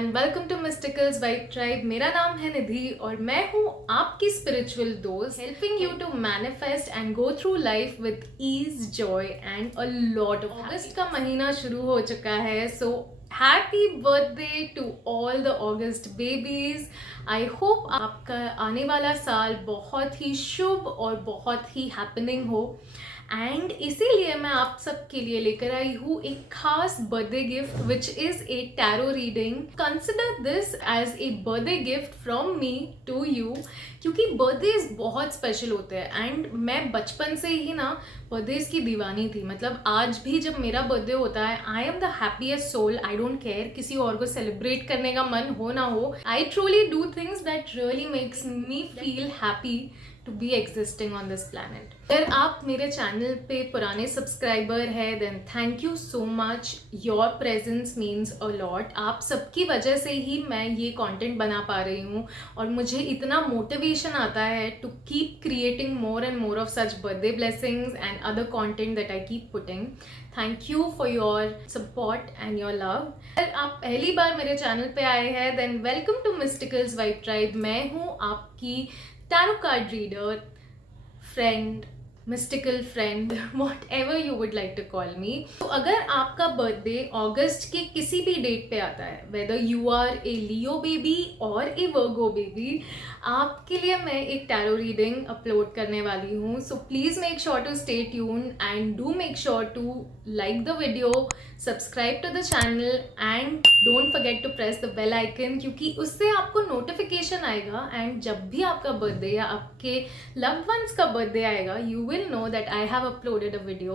And welcome to मिस्टिकल्स vibe tribe. मेरा नाम है निधि और मैं हूँ आपकी स्पिरिचुअल दोस्त, helping you to manifest and go through life with ease, joy and a lot of. अगस्त का महीना शुरू हो चुका है, so happy birthday to all the August babies. I hope आपका आने वाला साल बहुत ही शुभ और बहुत ही हैपनिंग हो। एंड इसीलिए मैं आप सबके लिए लेकर आई हूँ एक खास birthday gift which is a tarot reading. Consider this as a birthday gift from me to you, क्योंकि बर्थडेज बहुत स्पेशल होते हैं एंड मैं बचपन से ही ना बर्थडेज की दीवानी थी। मतलब आज भी जब मेरा बर्थडे होता है, I am the happiest soul. I don't care किसी और को सेलिब्रेट करने का मन हो ना हो, I truly do things that really makes me feel happy to be existing on this planet. अगर आप मेरे चैनल पे पुराने सब्सक्राइबर हैं then thank you so much. Your presence means a lot. आप सबकी वजह से ही मैं ये कंटेंट बना पा रही हूँ और मुझे इतना मोटिवेशन आता है to keep creating more and more of such birthday blessings and other content that I keep putting. Thank you for your support and your love. अगर आप पहली बार मेरे चैनल पे आए हैं then welcome to मिस्टिकल्स vibe tribe. मैं हूँ आपकी tarot card reader, friend, mystical friend, whatever you would like to call me. तो अगर आपका बर्थडे अगस्त के किसी भी डेट पे आता है, whether you are a Leo baby और ए वर्गो बेबी, आपके लिए मैं एक टैरो रीडिंग अपलोड करने वाली हूँ। So please make sure to stay tune and do make sure to like the video, subscribe to the channel and don't forget to press the bell icon, क्योंकि उससे आपको नोटिफिकेशन आएगा and जब भी आपका बर्थडे या आपके लव्ड वंस का बर्थडे आएगा, you will know that I have uploaded a video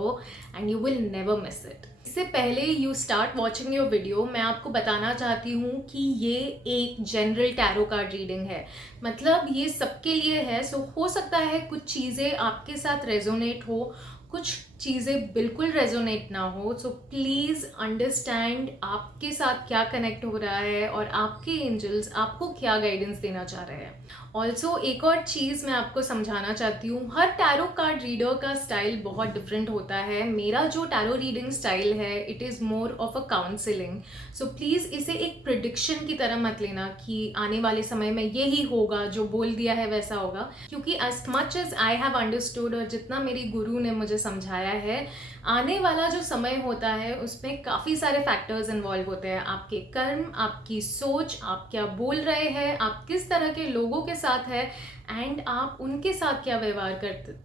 and you will never miss it. इससे पहले you start watching your video, मैं आपको बताना चाहती हूँ कि ये एक जनरल टैरो कार्ड रीडिंग है। मतलब ये सबके लिए है। सो हो सकता है कुछ चीज़ें आपके साथ रेजोनेट हो, कुछ चीज़ें बिल्कुल रेजोनेट ना हो। सो प्लीज़ अंडरस्टैंड आपके साथ क्या कनेक्ट हो रहा है और आपके एंजल्स आपको क्या गाइडेंस देना चाह रहे हैं। ऑल्सो एक और चीज़ मैं आपको समझाना चाहती हूँ, हर टैरो कार्ड रीडर का स्टाइल बहुत डिफरेंट होता है। मेरा जो टैरो रीडिंग स्टाइल है it is more of a counselling. So please इसे एक प्रिडिक्शन की तरह मत लेना कि आने वाले समय में यही होगा, जो बोल दिया है वैसा होगा, क्योंकि as much as I have understood और जितना मेरी गुरु ने मुझे समझाया है, आने वाला जो समय होता है उसमें काफ़ी सारे फैक्टर्स इन्वॉल्व होते हैं। आपके कर्म, आपकी सोच, आप क्या बोल रहे हैं, आप किस तरह के लोगों के साथ है एंड आप उनके साथ क्या व्यवहार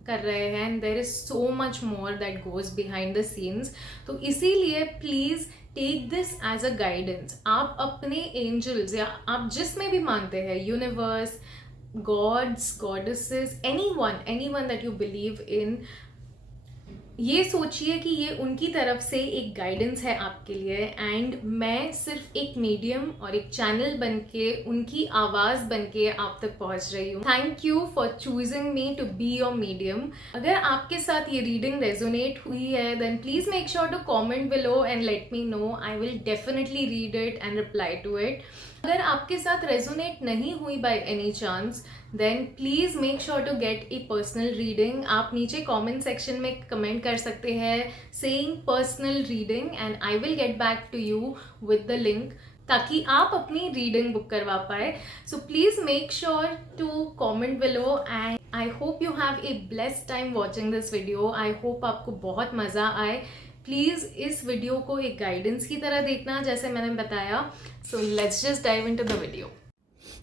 कर रहे हैं। And there is so much more that goes behind the scenes. तो इसीलिए please take this as a guidance. आप अपने एंजल्स या आप जिसमें भी मानते हैं, universe, gods, goddesses, any one that you believe in, ये सोचिए कि ये उनकी तरफ से एक गाइडेंस है आपके लिए एंड मैं सिर्फ एक मीडियम और एक चैनल बनके, उनकी आवाज़ बनके आप तक पहुंच रही हूँ। Thank you for choosing me to be your medium. अगर आपके साथ ये रीडिंग रेजोनेट हुई है then please make sure to comment below and let me know. I will definitely read it and reply to it. अगर आपके साथ resonate नहीं हुई by any chance then please make sure to get a personal reading. आप नीचे comment section में comment कर सकते हैं saying personal reading and I will get back to you with the link, ताकि आप अपनी रीडिंग बुक करवा पाए। So please make sure to comment below and I hope you have a blessed time watching this video. I hope आपको बहुत मज़ा आए। Please इस वीडियो को एक गाइडेंस की तरह देखना जैसे मैंने बताया। So let's just dive into the video.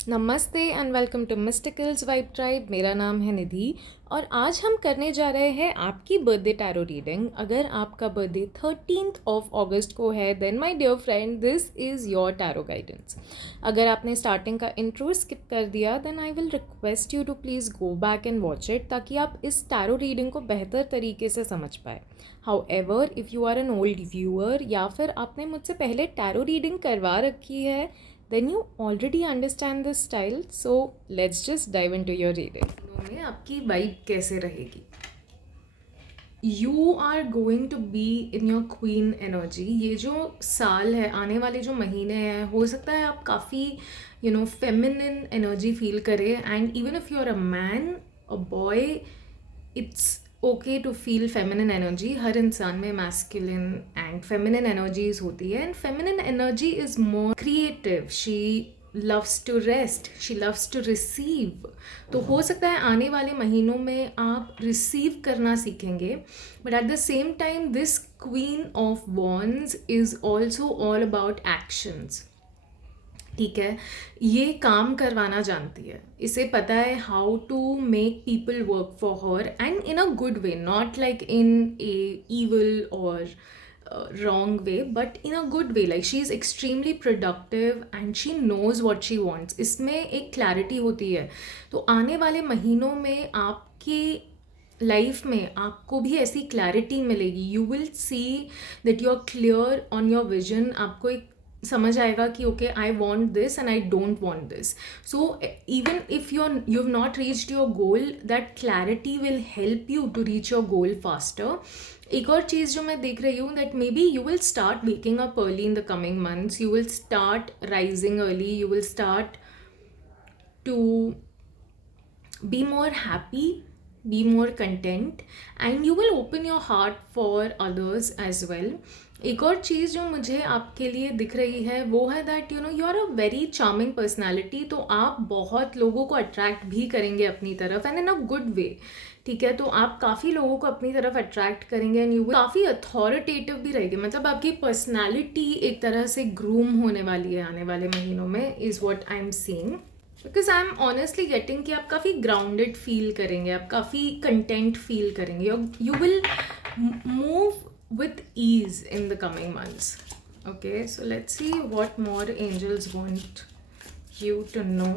नमस्ते and welcome to मिस्टिकल्स vibe tribe. मेरा नाम है निधि और आज हम करने जा रहे हैं आपकी बर्थडे टैरो रीडिंग। अगर आपका बर्थडे 13th ऑफ अगस्त को है then my dear friend this is your tarot guidance. अगर आपने स्टार्टिंग का इंट्रो स्किप कर दिया then I will request you to please go back and watch it, ताकि आप इस टैरो रीडिंग को बेहतर तरीके से समझ पाए। However if you are an old viewer या फिर आपने मुझसे पहले टैरो रीडिंग करवा रखी है then you already understand this style, so let's just dive into your reading. में आपकी वाइब कैसे रहेगी? You are going to be in your queen energy. ये जो साल है, आने वाले जो महीने हैं, हो सकता है आप काफ़ी feminine energy फील करें and even if you are a man, a boy, it's okay to feel feminine energy. हर इंसान में मैस्कुलिन एंड फेमिनिन एनर्जीज होती है, and feminine energy is more creative. She loves to rest, she loves to receive. तो हो सकता है आने वाले महीनों में आप रिसीव करना सीखेंगे, but at the same time this queen of wands is also all about actions. ठीक है, ये काम करवाना जानती है, इसे पता है how to make people work for her and in a good way, not like in a evil और wrong way, but in a good way. Like she is extremely productive and she knows what she wants. इसमें एक clarity होती है. तो आने वाले महीनों में आपके लाइफ में आपको भी ऐसी क्लैरिटी मिलेगी. You will see that you are clear on your vision. आपको एक समझ आएगा कि okay, I want this and I don't want this. So even if you have not reached your goal, that clarity will help you to reach your goal faster. एक और चीज़ जो मैं देख रही हूँ, that maybe you will start waking up early in the coming months. You will start rising early. You will start to be more happy, be more content, and you will open your heart for others as well. एक और चीज़ जो मुझे आपके लिए दिख रही है वो है that you know you are a very charming personality. तो आप बहुत लोगों को अट्रैक्ट भी करेंगे अपनी तरफ, एंड इन अ गुड वे. ठीक है, तो आप काफ़ी लोगों को अपनी तरफ अट्रैक्ट करेंगे, एंड यू काफ़ी अथॉरिटेटिव भी रहेंगे. मतलब आपकी पर्सनैलिटी एक तरह से ग्रूम होने वाली है आने वाले महीनों में, is what I am seeing. Because I am honestly getting कि आप काफ़ी ग्राउंडेड फील करेंगे, आप काफ़ी कंटेंट फील करेंगे. You will move with ease in the coming months. Okay, so let's see what more angels want you to know.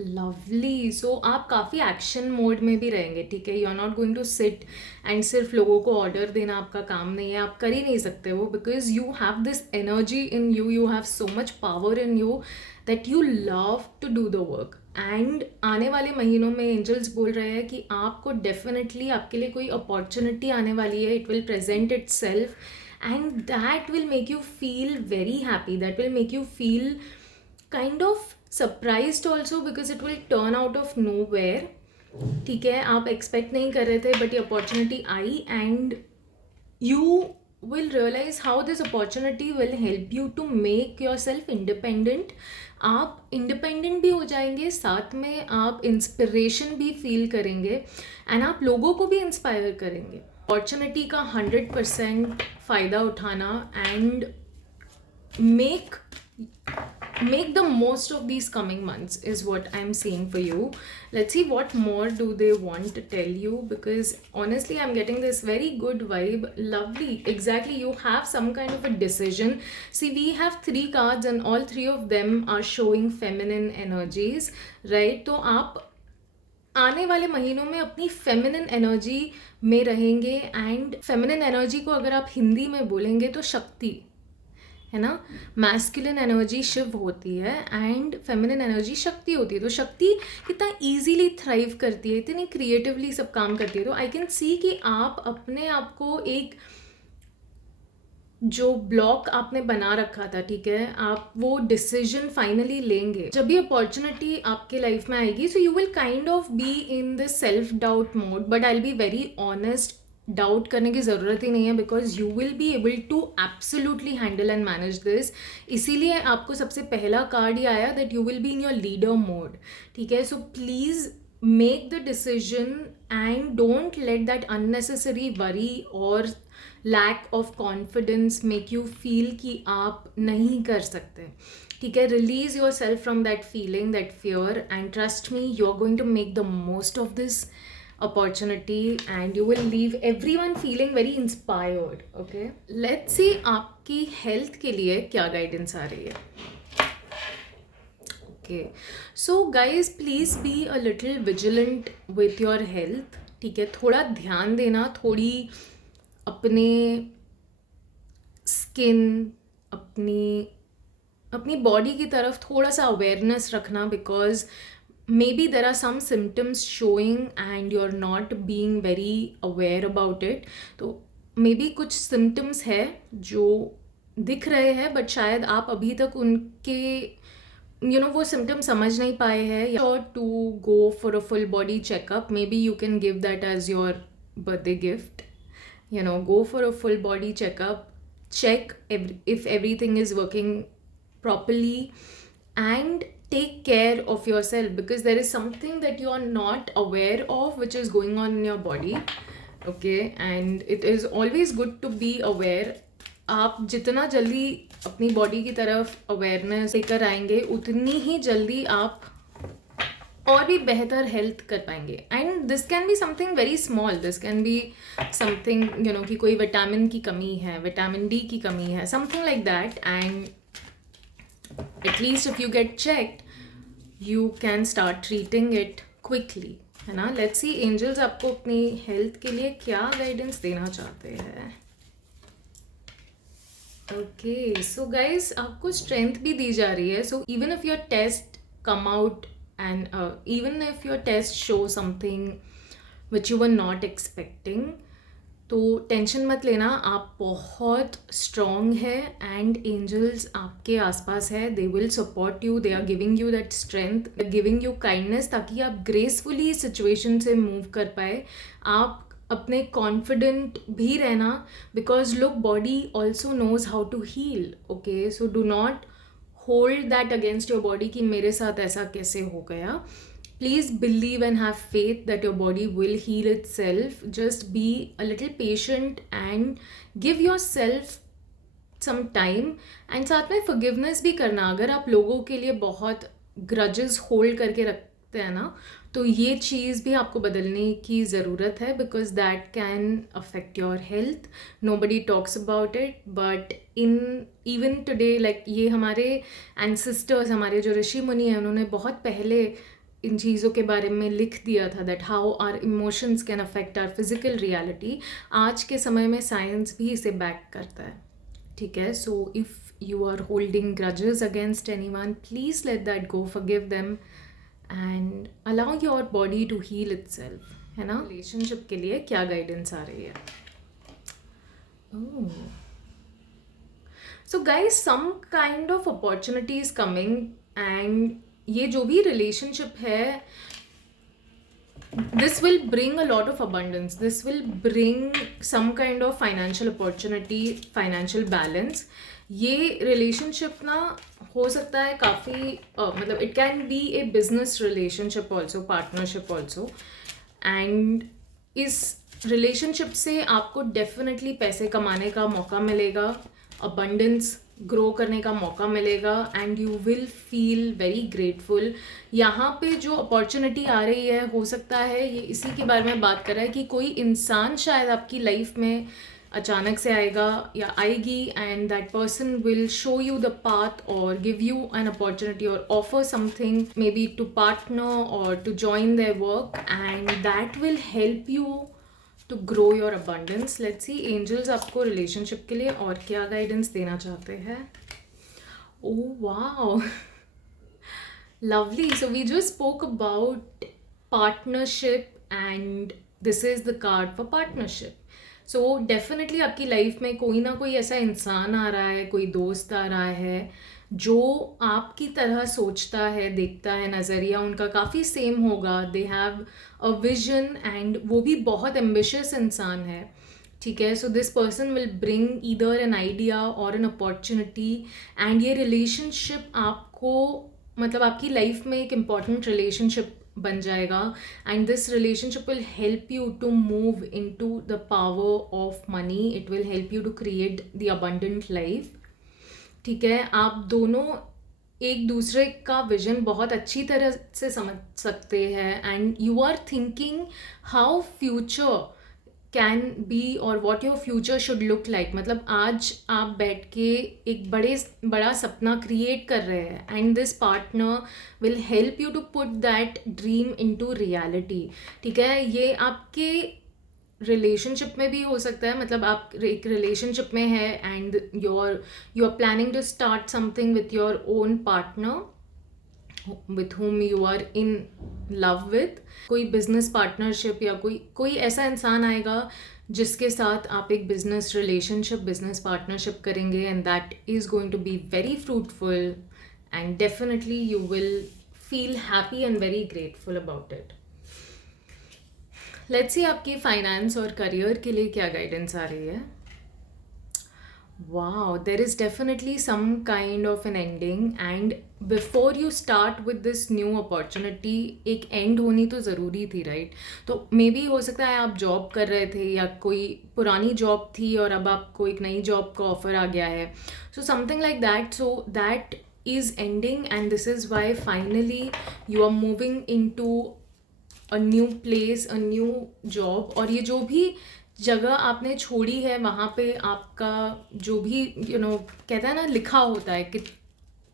Lovely. So आप काफ़ी action mode में भी रहेंगे. ठीक है, you are not going to sit and सिर्फ लोगों को ऑर्डर देना आपका काम नहीं है. आप कर ही नहीं सकते वो, because you have this energy in you, you have so much power in you that you love to do the work. And आने वाले महीनों में एंजल्स बोल रहे हैं कि आपको डेफिनेटली आपके लिए कोई अपॉर्चुनिटी आने वाली है. It will present itself and that will make you feel very happy. That will make you feel kind of surprised also, because it will turn out of nowhere. ठीक है, आप expect नहीं कर रहे थे, but ये opportunity I and you will realize how this opportunity will help you to make yourself independent. आप independent भी हो जाएंगे, साथ में आप इंस्पिरेशन भी फील करेंगे, एंड आप लोगों को भी इंस्पायर करेंगे. अपॉर्चुनिटी का 100% फ़ायदा उठाना and make the most of these coming months is what I'm seeing for you. Let's see what more do they want to tell you, because honestly I'm getting this very good vibe. Lovely, exactly, you have some kind of a decision. See, we have 3 cards and all 3 of them are showing feminine energies, right? तो आप आने वाले महीनों में अपनी feminine energy में रहेंगे. And feminine energy को अगर आप हिंदी में बोलेंगे तो शक्ति है ना. मैस्कुलिन एनर्जी शिव होती है एंड फेमिनिन एनर्जी शक्ति होती है. तो शक्ति कितना ईजीली थ्राइव करती है, इतनी क्रिएटिवली सब काम करती है. तो आई कैन सी कि आप अपने आप को एक जो ब्लॉक आपने बना रखा था, ठीक है, आप वो डिसीजन फाइनली लेंगे. जब भी अपॉर्चुनिटी आपके लाइफ में आएगी, so you will kind of be in the self doubt mode. But I will be very honest, doubt करने की ज़रूरत ही नहीं है, because you will be able to absolutely handle and manage this. इसीलिए आपको सबसे पहला कार्ड ही आया that you will be in your leader mode. ठीक है, so please make the decision and don't let that unnecessary worry और lack of confidence make you feel कि आप नहीं कर सकते. ठीक है, release yourself from that feeling, that fear, and trust me, you are going to make the most of this opportunity and you will leave everyone feeling very inspired. Okay, let's see आपकी health के लिए क्या guidance आ रही है. Okay, so guys, please be a little vigilant with your health. ठीक है, थोड़ा ध्यान देना, थोड़ी अपने स्किन, अपनी बॉडी की तरफ थोड़ा सा अवेयरनेस रखना, because maybe there are some symptoms showing and you're not being very aware about it. तो maybe कुछ symptoms है जो दिख रहे हैं, but शायद आप अभी तक उनके वो सिम्टम समझ नहीं पाए हैं, और to go for a full body checkup. Maybe you can give that as your birthday gift. Go for a full body checkup, check if everything is working properly, and take care of yourself, because there is something that you are not aware of which is going on in your body. Okay, and it is always good to be aware. आप जितना जल्दी अपनी body की तरफ awareness लेकर आएंगे, उतनी ही जल्दी आप और भी बेहतर हेल्थ कर पाएंगे. And this can be something very small. This can be something कि कोई विटामिन की कमी है, विटामिन डी की कमी है, something like that. And at least if you get checked, you can start treating it quickly, है ना. लेट्स सी एंजल्स आपको अपनी हेल्थ के लिए क्या गाइडेंस देना चाहते हैं. ओके, सो गाइज आपको स्ट्रेंथ भी दी जा रही है. So even if your test come out and even if your test show something which you were not expecting, तो टेंशन मत लेना. आप बहुत स्ट्रॉन्ग है एंड एंजल्स आपके आसपास है. They will support you, they are giving you that strength, giving you kindness, ताकि आप ग्रेसफुली सिचुएशन से मूव कर पाए. आप अपने कॉन्फिडेंट भी रहना, because look, body also knows how to heal. Okay, so do not hold that against your body कि मेरे साथ ऐसा कैसे हो गया. Please believe and have faith that your body will heal itself. Just be a little patient and give yourself some time. And साथ में forgiveness भी करना. अगर आप लोगों के लिए बहुत ग्रजेस होल्ड करके रखते हैं ना, तो ये चीज़ भी आपको बदलने की ज़रूरत है, because that can affect your health. Nobody talks about it, but even today, like ये हमारे एंसेस्टर्स, हमारे जो ऋषि मुनि हैं, उन्होंने बहुत पहले इन चीज़ों के बारे में लिख दिया था, that how our emotions can affect our physical reality. आज के समय में साइंस भी इसे बैक करता है. ठीक है, so if you are holding grudges against anyone, please let that go, forgive them and allow your body to heal itself, है ना. रिलेशनशिप के लिए क्या गाइडेंस आ रही है. So guys, some kind of opportunity is coming, and ये जो भी रिलेशनशिप है, this will bring a lot of abundance. This will bring some kind of financial opportunity, financial balance. ये रिलेशनशिप ना हो सकता है काफ़ी मतलब it can be A business relationship also, partnership also. And इस रिलेशनशिप से आपको डेफिनेटली पैसे कमाने का मौका मिलेगा, अबंडेंस ग्रो करने का मौका मिलेगा, and you will feel very grateful. यहाँ पे जो अपॉर्चुनिटी आ रही है, हो सकता है ये इसी के बारे में बात कर रहा है कि कोई इंसान शायद आपकी लाइफ में अचानक से आएगा या आएगी, and that person will show you the path और गिव यू एन अपॉर्चुनिटी और offer something, maybe to partner और to join their work, and that will help you to grow your abundance. Let's see angels आपको relationship के लिए और क्या guidance देना चाहते हैं. Oh wow, lovely. So we just spoke about partnership, and this is the card for partnership. So definitely आपकी life में कोई ना कोई ऐसा इंसान आ रहा है, कोई दोस्त आ रहा है जो आपकी तरह सोचता है, देखता है, नज़रिया उनका काफ़ी सेम होगा. They have a vision, and वो भी बहुत एम्बिशियस इंसान है. ठीक है, so this person will bring either an idea और एन अपॉर्चुनिटी, एंड ये रिलेशनशिप आपको मतलब आपकी लाइफ में एक इम्पॉर्टेंट रिलेशनशिप बन जाएगा. And this relationship will help you to move in to the power of money. It will help you to create the abundant life. ठीक है, आप दोनों एक दूसरे का विजन बहुत अच्छी तरह से समझ सकते हैं, and you are thinking how future can be और what your future should look like. मतलब आज आप बैठ के एक बड़ा सपना क्रिएट कर रहे हैं, and this partner will help you to put that dream into reality. ठीक है, ये आपके रिलेशनशिप में भी हो सकता है. मतलब आप एक रिलेशनशिप में है and you are planning to start something with your own partner with whom you are in love with. कोई बिजनेस पार्टनरशिप या कोई ऐसा इंसान आएगा जिसके साथ आप एक बिजनेस पार्टनरशिप करेंगे, and that is going to be very fruitful and definitely you will feel happy and very grateful about it. Let's see आपकी फाइनेंस और करियर के लिए क्या गाइडेंस आ रही है. Wow, there is definitely some kind of an ending, and before you start with this new opportunity, एक end होनी तो ज़रूरी थी, right? तो मे बी हो सकता है आप जॉब कर रहे थे या कोई पुरानी जॉब थी और अब आपको एक नई जॉब का ऑफर आ गया है. So something like that. So that is ending, and this is why finally you are moving into a new place, a new job. और ये जो भी जगह आपने छोड़ी है वहाँ पे आपका जो भी कहता है ना, लिखा होता है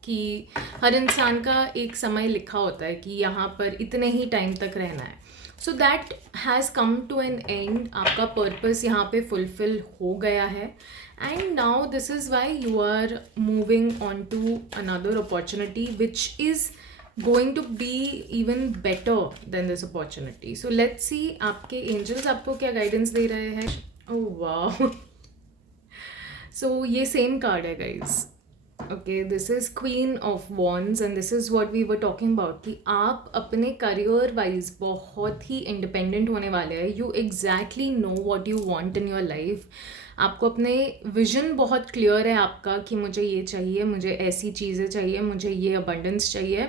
कि हर इंसान का एक समय लिखा होता है कि यहाँ पर इतने ही टाइम तक रहना है. So that has come to an end. आपका पर्पस यहाँ पे फुलफिल हो गया है, and now this is why you are moving on to another opportunity which is going to be even better than this opportunity. So let's see आपके angels आपको क्या guidance दे रहे हैं. Oh wow. So ये same card है guys. Okay, this is Queen of Wands, and this is what we were talking about कि आप अपने career wise बहुत ही independent होने वाले हैं. You exactly know what you want in your life. आपको अपने विजन बहुत क्लियर है आपका कि मुझे ये चाहिए, मुझे ऐसी चीज़ें चाहिए, मुझे ये अबंडेंस चाहिए,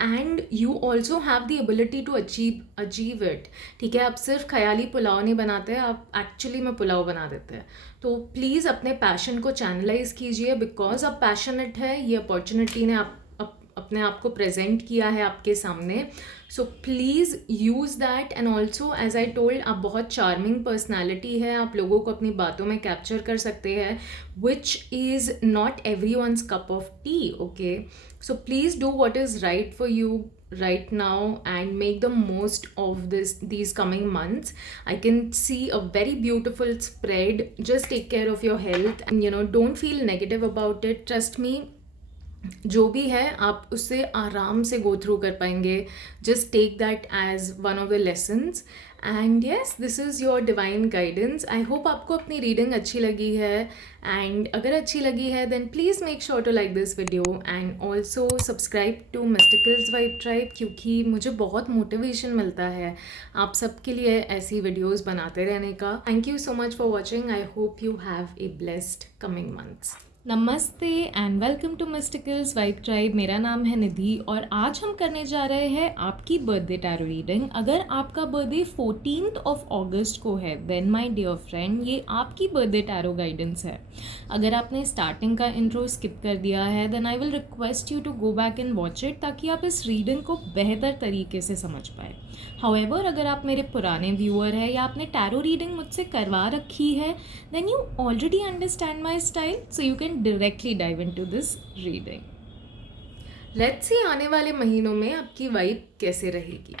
and you also have the ability to achieve it. ठीक है, आप सिर्फ ख्याली पुलाव नहीं बनाते हैं, आप एक्चुअली में पुलाव बना देते हैं. तो प्लीज़ अपने पैशन को चैनलाइज कीजिए, बिकॉज आप पैशनेट है. ये अपॉर्चुनिटी ने अपने आप को प्रेजेंट किया है आपके सामने. So please use that. And also as I told, आप बहुत चार्मिंग पर्सनैलिटी है, आप लोगों को अपनी बातों में कैप्चर कर सकते हैं, which is not everyone's cup of tea. Okay, so please do what is right for you right now and make the most of these coming months. I can see a very beautiful spread. Just take care of your health and don't feel negative about it. Trust me, जो भी है आप उससे आराम से गो through कर पाएंगे. Just take that as one of the lessons. And yes, this is your divine guidance. I hope आपको अपनी रीडिंग अच्छी लगी है, एंड अगर अच्छी लगी है then please make sure to like this video and also subscribe to मिस्टिकल्स vibe tribe, क्योंकि मुझे बहुत मोटिवेशन मिलता है आप सबके लिए ऐसी वीडियोज़ बनाते रहने का. Thank you so much for watching. I hope you have a blessed coming months. नमस्ते and welcome to मिस्टिकल्स vibe tribe. मेरा नाम है निधि और आज हम करने जा रहे हैं आपकी बर्थडे टैरो रीडिंग. अगर आपका बर्थडे 14th of August को है देन माय डियर फ्रेंड, ये आपकी बर्थडे टैरो गाइडेंस है. अगर आपने स्टार्टिंग का इंट्रो स्किप कर दिया है then I will request you to go back and watch it, ताकि आप इस रीडिंग को बेहतर तरीके से समझ पाए. हाउएवर, अगर आप मेरे पुराने व्यूअर हैं या आपने टैरो रीडिंग मुझसे करवा रखी है then you already understand my style, so you can directly dive into this reading. Let's see आने वाले महीनों में आपकी वाइब कैसे रहेगी.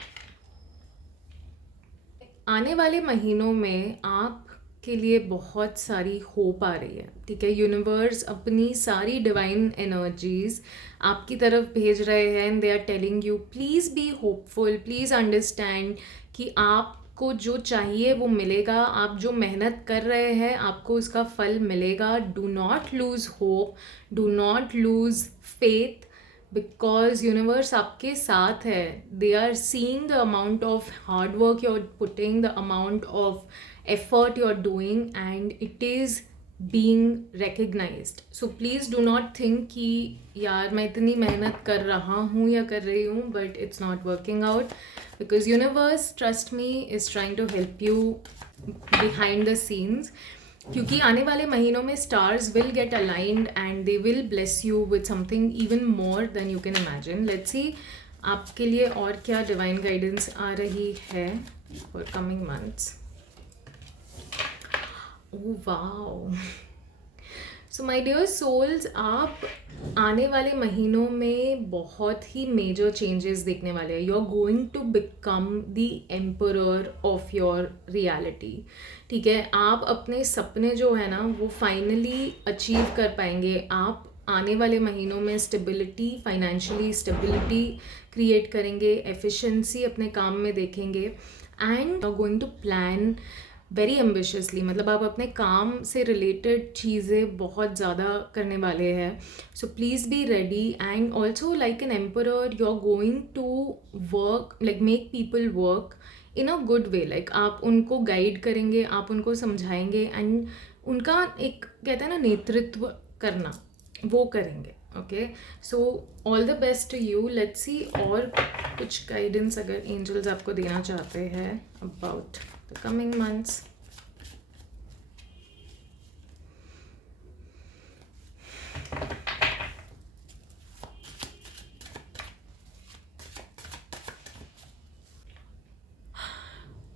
आने वाले महीनों में आपके लिए बहुत सारी होप आ रही है. ठीक है, यूनिवर्स अपनी सारी डिवाइन एनर्जीज आपकी तरफ भेज रहे हैं and they are telling you please be hopeful, please understand कि आप को जो चाहिए वो मिलेगा. आप जो मेहनत कर रहे हैं आपको उसका फल मिलेगा. Do not lose hope, do not lose faith, because universe आपके साथ है. They are seeing the amount of hard work you are putting, the amount of effort you are doing, and it is being recognized. So please do not think कि यार मैं इतनी मेहनत कर रहा हूँ या कर रही हूँ but it's not working out, because universe, trust me, is trying to help you behind the scenes. क्योंकि आने वाले महीनों में stars will get aligned and they will bless you with something even more than you can imagine. Let's see आपके लिए और क्या divine guidance आ रही है for coming months. Oh wow. So my dear souls, आप आने वाले महीनों में बहुत ही मेजर चेंजेस देखने वाले हैं. You are going to become the emperor of your reality. ठीक है, आप अपने सपने जो है ना वो फाइनली अचीव कर पाएंगे. आप आने वाले महीनों में स्टेबिलिटी, फाइनेंशियली स्टेबिलिटी क्रिएट करेंगे, एफिशिएंसी अपने काम में देखेंगे, and you are going to plan very ambitiously, मतलब आप अपने काम से रिलेटेड चीज़ें बहुत ज़्यादा करने वाले हैं. So please be ready. And also like an emperor you are going to work, like make people work in a good way. Like आप उनको गाइड करेंगे, आप उनको समझाएंगे एंड उनका एक कहते हैं ना नेतृत्व करना, वो करेंगे. Okay, so all the best to you. Let's see और कुछ गाइडेंस अगर एंजल्स आपको देना चाहते हैं about the coming months.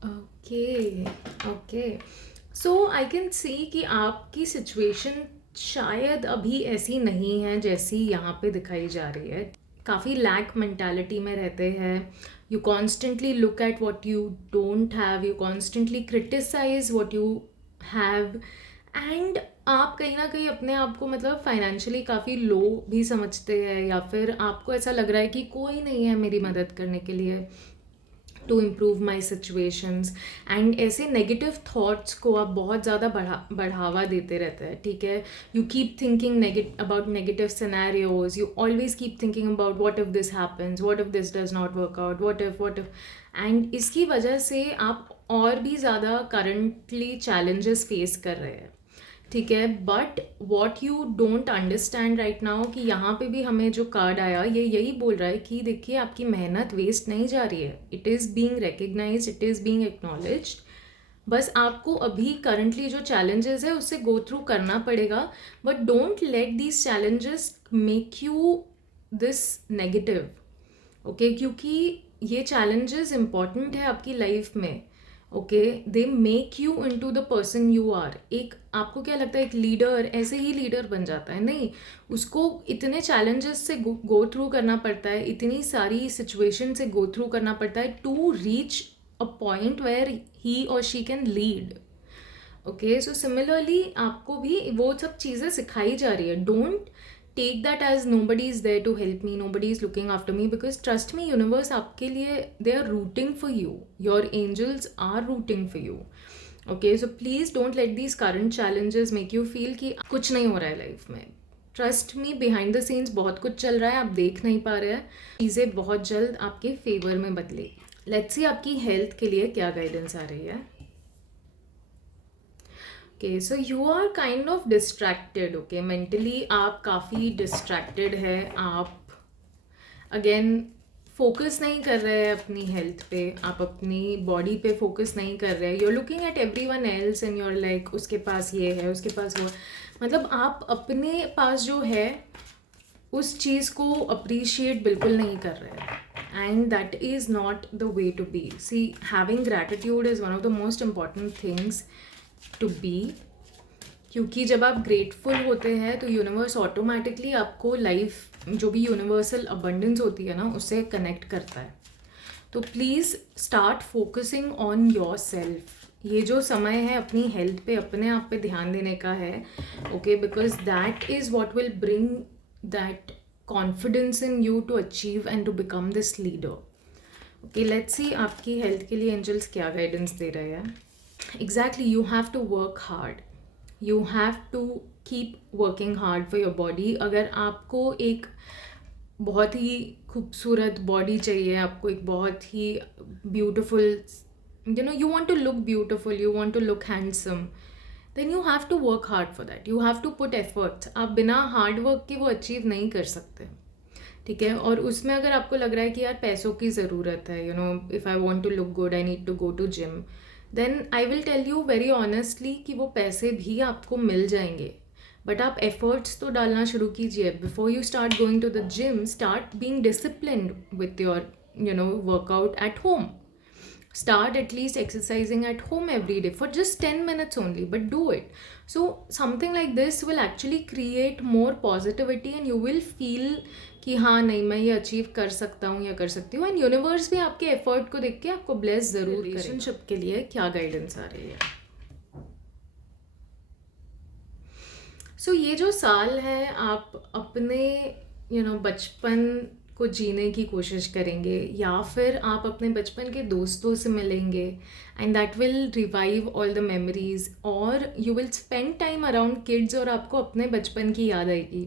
Okay okay, so I can see कि आपकी सिचुएशन शायद अभी ऐसी नहीं है जैसी यहाँ पे दिखाई जा रही है. काफ़ी लैक मेंटालिटी में रहते हैं. You constantly look at what you don't have, you constantly criticise what you have. And आप कहीं ना कहीं अपने आप को मतलब फाइनेंशियली काफ़ी लो भी समझते हैं, या फिर आपको ऐसा लग रहा है कि कोई नहीं है मेरी मदद करने के लिए, टू इम्प्रूव माई सिचुएशंस. एंड ऐसे नेगेटिव थाट्स को आप बहुत ज़्यादा बढ़ावा देते रहते हैं. ठीक है, you keep thinking about negative scenarios, you always keep thinking about what if this happens, what if this does not work out, what if. And इसकी वजह से आप और भी ज़्यादा करंटली चैलेंजेस फेस कर रहे हैं. ठीक है, but what you don't understand right now कि यहाँ पे भी हमें जो कार्ड आया ये यही बोल रहा है कि देखिए आपकी मेहनत वेस्ट नहीं जा रही है. It is being recognised, it is being acknowledged. बस आपको अभी करंटली जो चैलेंजेस है उससे गो थ्रू करना पड़ेगा, but don't let these challenges make you this negative. Okay, क्योंकि ये चैलेंजेस इंपॉर्टेंट है आपकी लाइफ में. Okay, they make you in to the person you are. एक आपको क्या लगता है एक लीडर ऐसे ही लीडर बन जाता है? नहीं, उसको इतने चैलेंजेस से गो थ्रू करना पड़ता है, इतनी सारी सिचुएशन से गो थ्रू करना पड़ता है to reach a point where he और she can lead. Okay, so similarly आपको भी वो सब चीज़ें सिखाई जा रही है. Don't take that as nobody is there to help me, nobody is looking after me, because trust me universe आपके लिए they are rooting for you, your angels are rooting for you. Okay, so please don't let these current challenges make you feel कि कुछ नहीं हो रहा है life में. Trust me, behind the scenes बहुत कुछ चल रहा है, आप देख नहीं पा रहे हैं. चीज़ें बहुत जल्द आपके फेवर में बदलेगी. लेट्स सी आपकी हेल्थ के लिए क्या गाइडेंस आ रही है. Okay, so you are kind of distracted. Okay, mentally आप काफ़ी डिस्ट्रैक्टेड है. आप अगेन फोकस नहीं कर रहे हैं अपनी हेल्थ पे, आप अपनी बॉडी पे फोकस नहीं कर रहे हैं. You are looking at everyone else and you are like उसके पास ये है, उसके पास वो. मतलब आप अपने पास जो है उस चीज़ को अप्रिशिएट बिल्कुल नहीं कर रहे हैं. And that is not the way to be. See, having gratitude is one of the most important things to be. क्योंकि जब आप ग्रेटफुल होते हैं तो यूनिवर्स ऑटोमेटिकली आपको लाइफ जो भी यूनिवर्सल अबंडेंस होती है ना उससे कनेक्ट करता है. तो please start focusing on your self. ये जो समय है अपनी हेल्थ पे, अपने आप पे ध्यान देने का है. Okay, because that is what will bring that confidence in you to achieve and to become this leader. Okay, let's see आपकी हेल्थ के लिए एंजल्स क्या गाइडेंस दे रहे हैं. Exactly, you have to work hard. You have to keep working hard for your body. अगर आपको एक बहुत ही खूबसूरत बॉडी चाहिए, आपको एक बहुत ही beautiful, you want to look beautiful, you want to look handsome, then you have to work hard for that. You have to put efforts. आप बिना हार्ड वर्क के वो अचीव नहीं कर सकते. ठीक है, और उसमें अगर आपको लग रहा है कि यार पैसों की ज़रूरत है, if I want to look good I need to go to gym, then I will tell you very honestly कि वो पैसे भी आपको मिल जाएंगे. बट आप एफर्ट्स तो डालना शुरू कीजिए. Before you start going to the gym, start being disciplined with your workout at home. Start at least exercising at home every day for just 10 minutes only, but do it. So something like this will actually create more positivity and you will feel कि हाँ नहीं मैं ये achieve कर सकता हूँ या कर सकती हूँ. एंड यूनिवर्स भी आपके एफर्ट को देख के आपको ब्लेस ज़रूर करेगा. रिलेशनशिप के लिए क्या गाइडेंस आ रही है. सो ये जो साल है आप अपने बचपन को जीने की कोशिश करेंगे, या फिर आप अपने बचपन के दोस्तों से मिलेंगे and that will revive all the memories, और you will spend time around kids और आपको अपने बचपन की याद आएगी.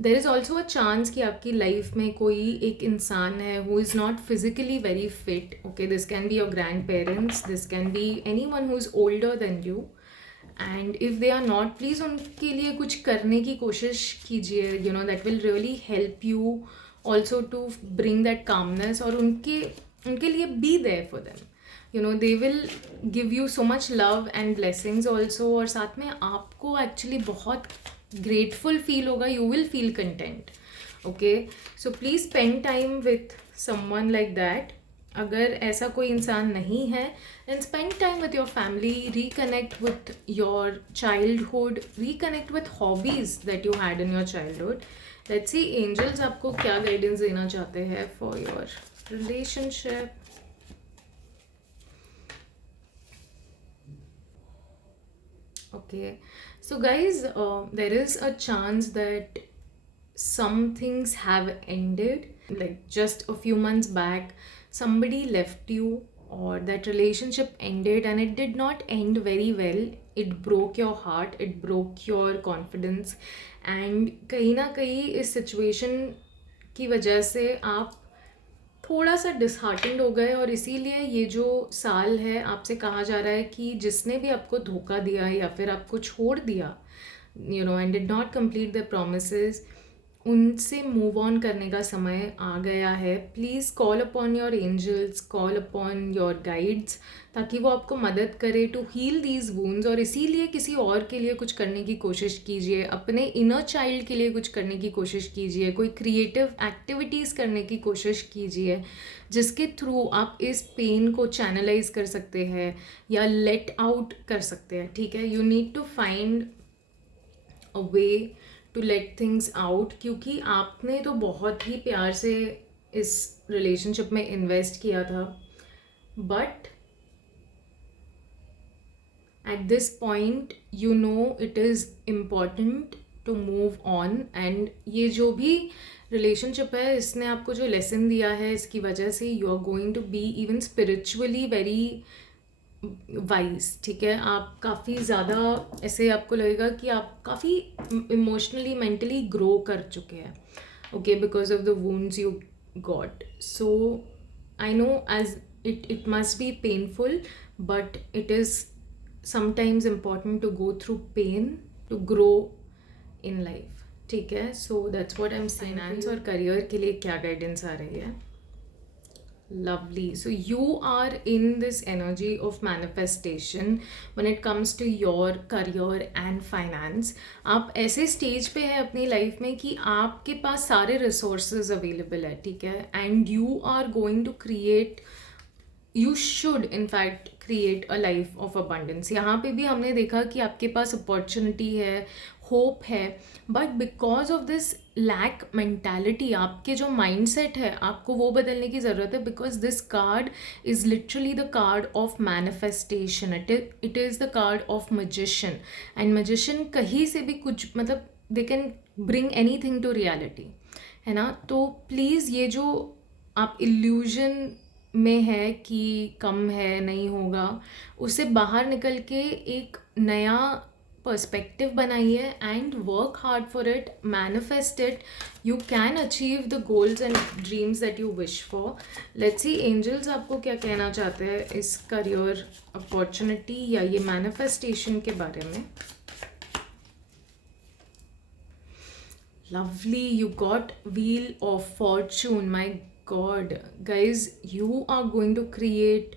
There is also a chance कि आपकी लाइफ में कोई एक इंसान है who is not physically very fit. Okay, this can be your grandparents, this can be anyone who is older than you. And if they are not, please उनके लिए कुछ करने की कोशिश कीजिए. You know, that will really help you also to bring that calmness, और उनके लिए be there for them. You know, they will give you so much love and blessings also, और साथ में आपको एक्चुअली बहुत ग्रेटफुल फील होगा. You will feel content. Okay, so please spend time with someone like that. अगर ऐसा कोई इंसान नहीं है, then spend time with your family, reconnect with your childhood, reconnect with hobbies that you had in your childhood. Let's see angels आपको क्या guidance देना चाहते हैं for your relationship. Okay, so guys, there is a chance that some things have ended. Like just a few months back, somebody left you, or that relationship ended, and it did not end very well. It broke your heart, it broke your confidence, and कहीं ना कहीं इस situation की वजह से आप थोड़ा सा डिसहार्टेंड हो गए. और इसीलिए ये जो साल है, आपसे कहा जा रहा है कि जिसने भी आपको धोखा दिया या फिर आपको छोड़ दिया, you know, and did not complete the promises, उनसे मूव ऑन करने का समय आ गया है. Please call upon your angels, call upon your guides, ताकि वो आपको मदद करे टू हील दीज वूंड्स. और इसीलिए किसी और के लिए कुछ करने की कोशिश कीजिए, अपने इनर चाइल्ड के लिए कुछ करने की कोशिश कीजिए, कोई क्रिएटिव एक्टिविटीज़ करने की कोशिश कीजिए, जिसके थ्रू आप इस पेन को चैनलाइज कर सकते हैं या लेट आउट कर सकते हैं. ठीक है, you need to find a way to let things out, क्योंकि आपने तो बहुत ही प्यार से इस रिलेशनशिप में इन्वेस्ट किया था. But at this point you know it is important to move on. And ये जो भी रिलेशनशिप है, इसने आपको जो लेसन दिया है, इसकी वजह से you are going to be even spiritually very wise. ठीक है, आप काफ़ी ज़्यादा ऐसे आपको लगेगा कि आप काफ़ी इमोशनली मेंटली ग्रो कर चुके हैं. Okay, because of the wounds you got. So I know as it must be painful, but it is sometimes important to go through pain to grow in life. ठीक है, so that's what I am saying. Finance और career के लिए क्या guidance आ रही है? Lovely. So you are in this energy of manifestation when it comes to your career and finance. आप ऐसे स्टेज पे हैं अपनी लाइफ में कि आपके पास सारे रिसोर्सेज अवेलेबल है. ठीक है, and you are going to create, you should in fact create a life of abundance. यहाँ पे भी हमने देखा कि आपके पास अपॉर्चुनिटी है, होप है, but because of this lack mentality, आपके जो माइंडसेट है, आपको वो बदलने की ज़रूरत है. Because this card is literally the card of manifestation. It is the card of magician, and magician कहीं से भी कुछ, मतलब they can bring anything to reality, है ना. तो प्लीज़ ये जो आप इल्यूजन में है कि कम है, नहीं होगा, उससे बाहर निकल के एक नया पर्सपेक्टिव बनाइए and work hard for it, manifest it. You can achieve the goals and dreams that you wish for. Let's see angels आपको क्या कहना चाहते हैं इस करियर अपॉर्चुनिटी या ये मैनिफेस्टेशन के बारे में. Lovely, you got wheel of fortune. My god guys, you are going to create,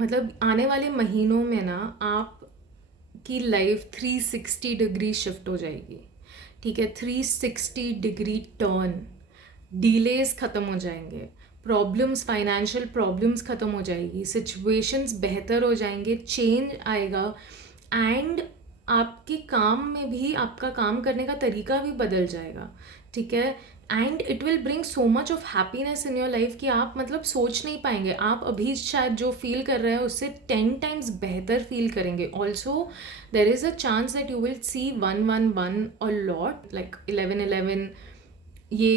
मतलब आने वाले महीनों में ना आप की लाइफ 360 डिग्री शिफ्ट हो जाएगी. ठीक है, 360 डिग्री टर्न. डिलेज ख़त्म हो जाएंगे, प्रॉब्लम्स, फाइनेंशियल प्रॉब्लम्स ख़त्म हो जाएगी, सिचुएशंस बेहतर हो जाएंगे, चेंज आएगा, एंड आपके काम में भी, आपका काम करने का तरीका भी बदल जाएगा. ठीक है, and it will bring so much of happiness in your life कि आप मतलब सोच नहीं पाएंगे. आप अभी शायद जो फील कर रहे हैं उससे 10 टाइम्स बेहतर फील करेंगे. Also there is a chance that you will see 111 a lot, like 1111. ये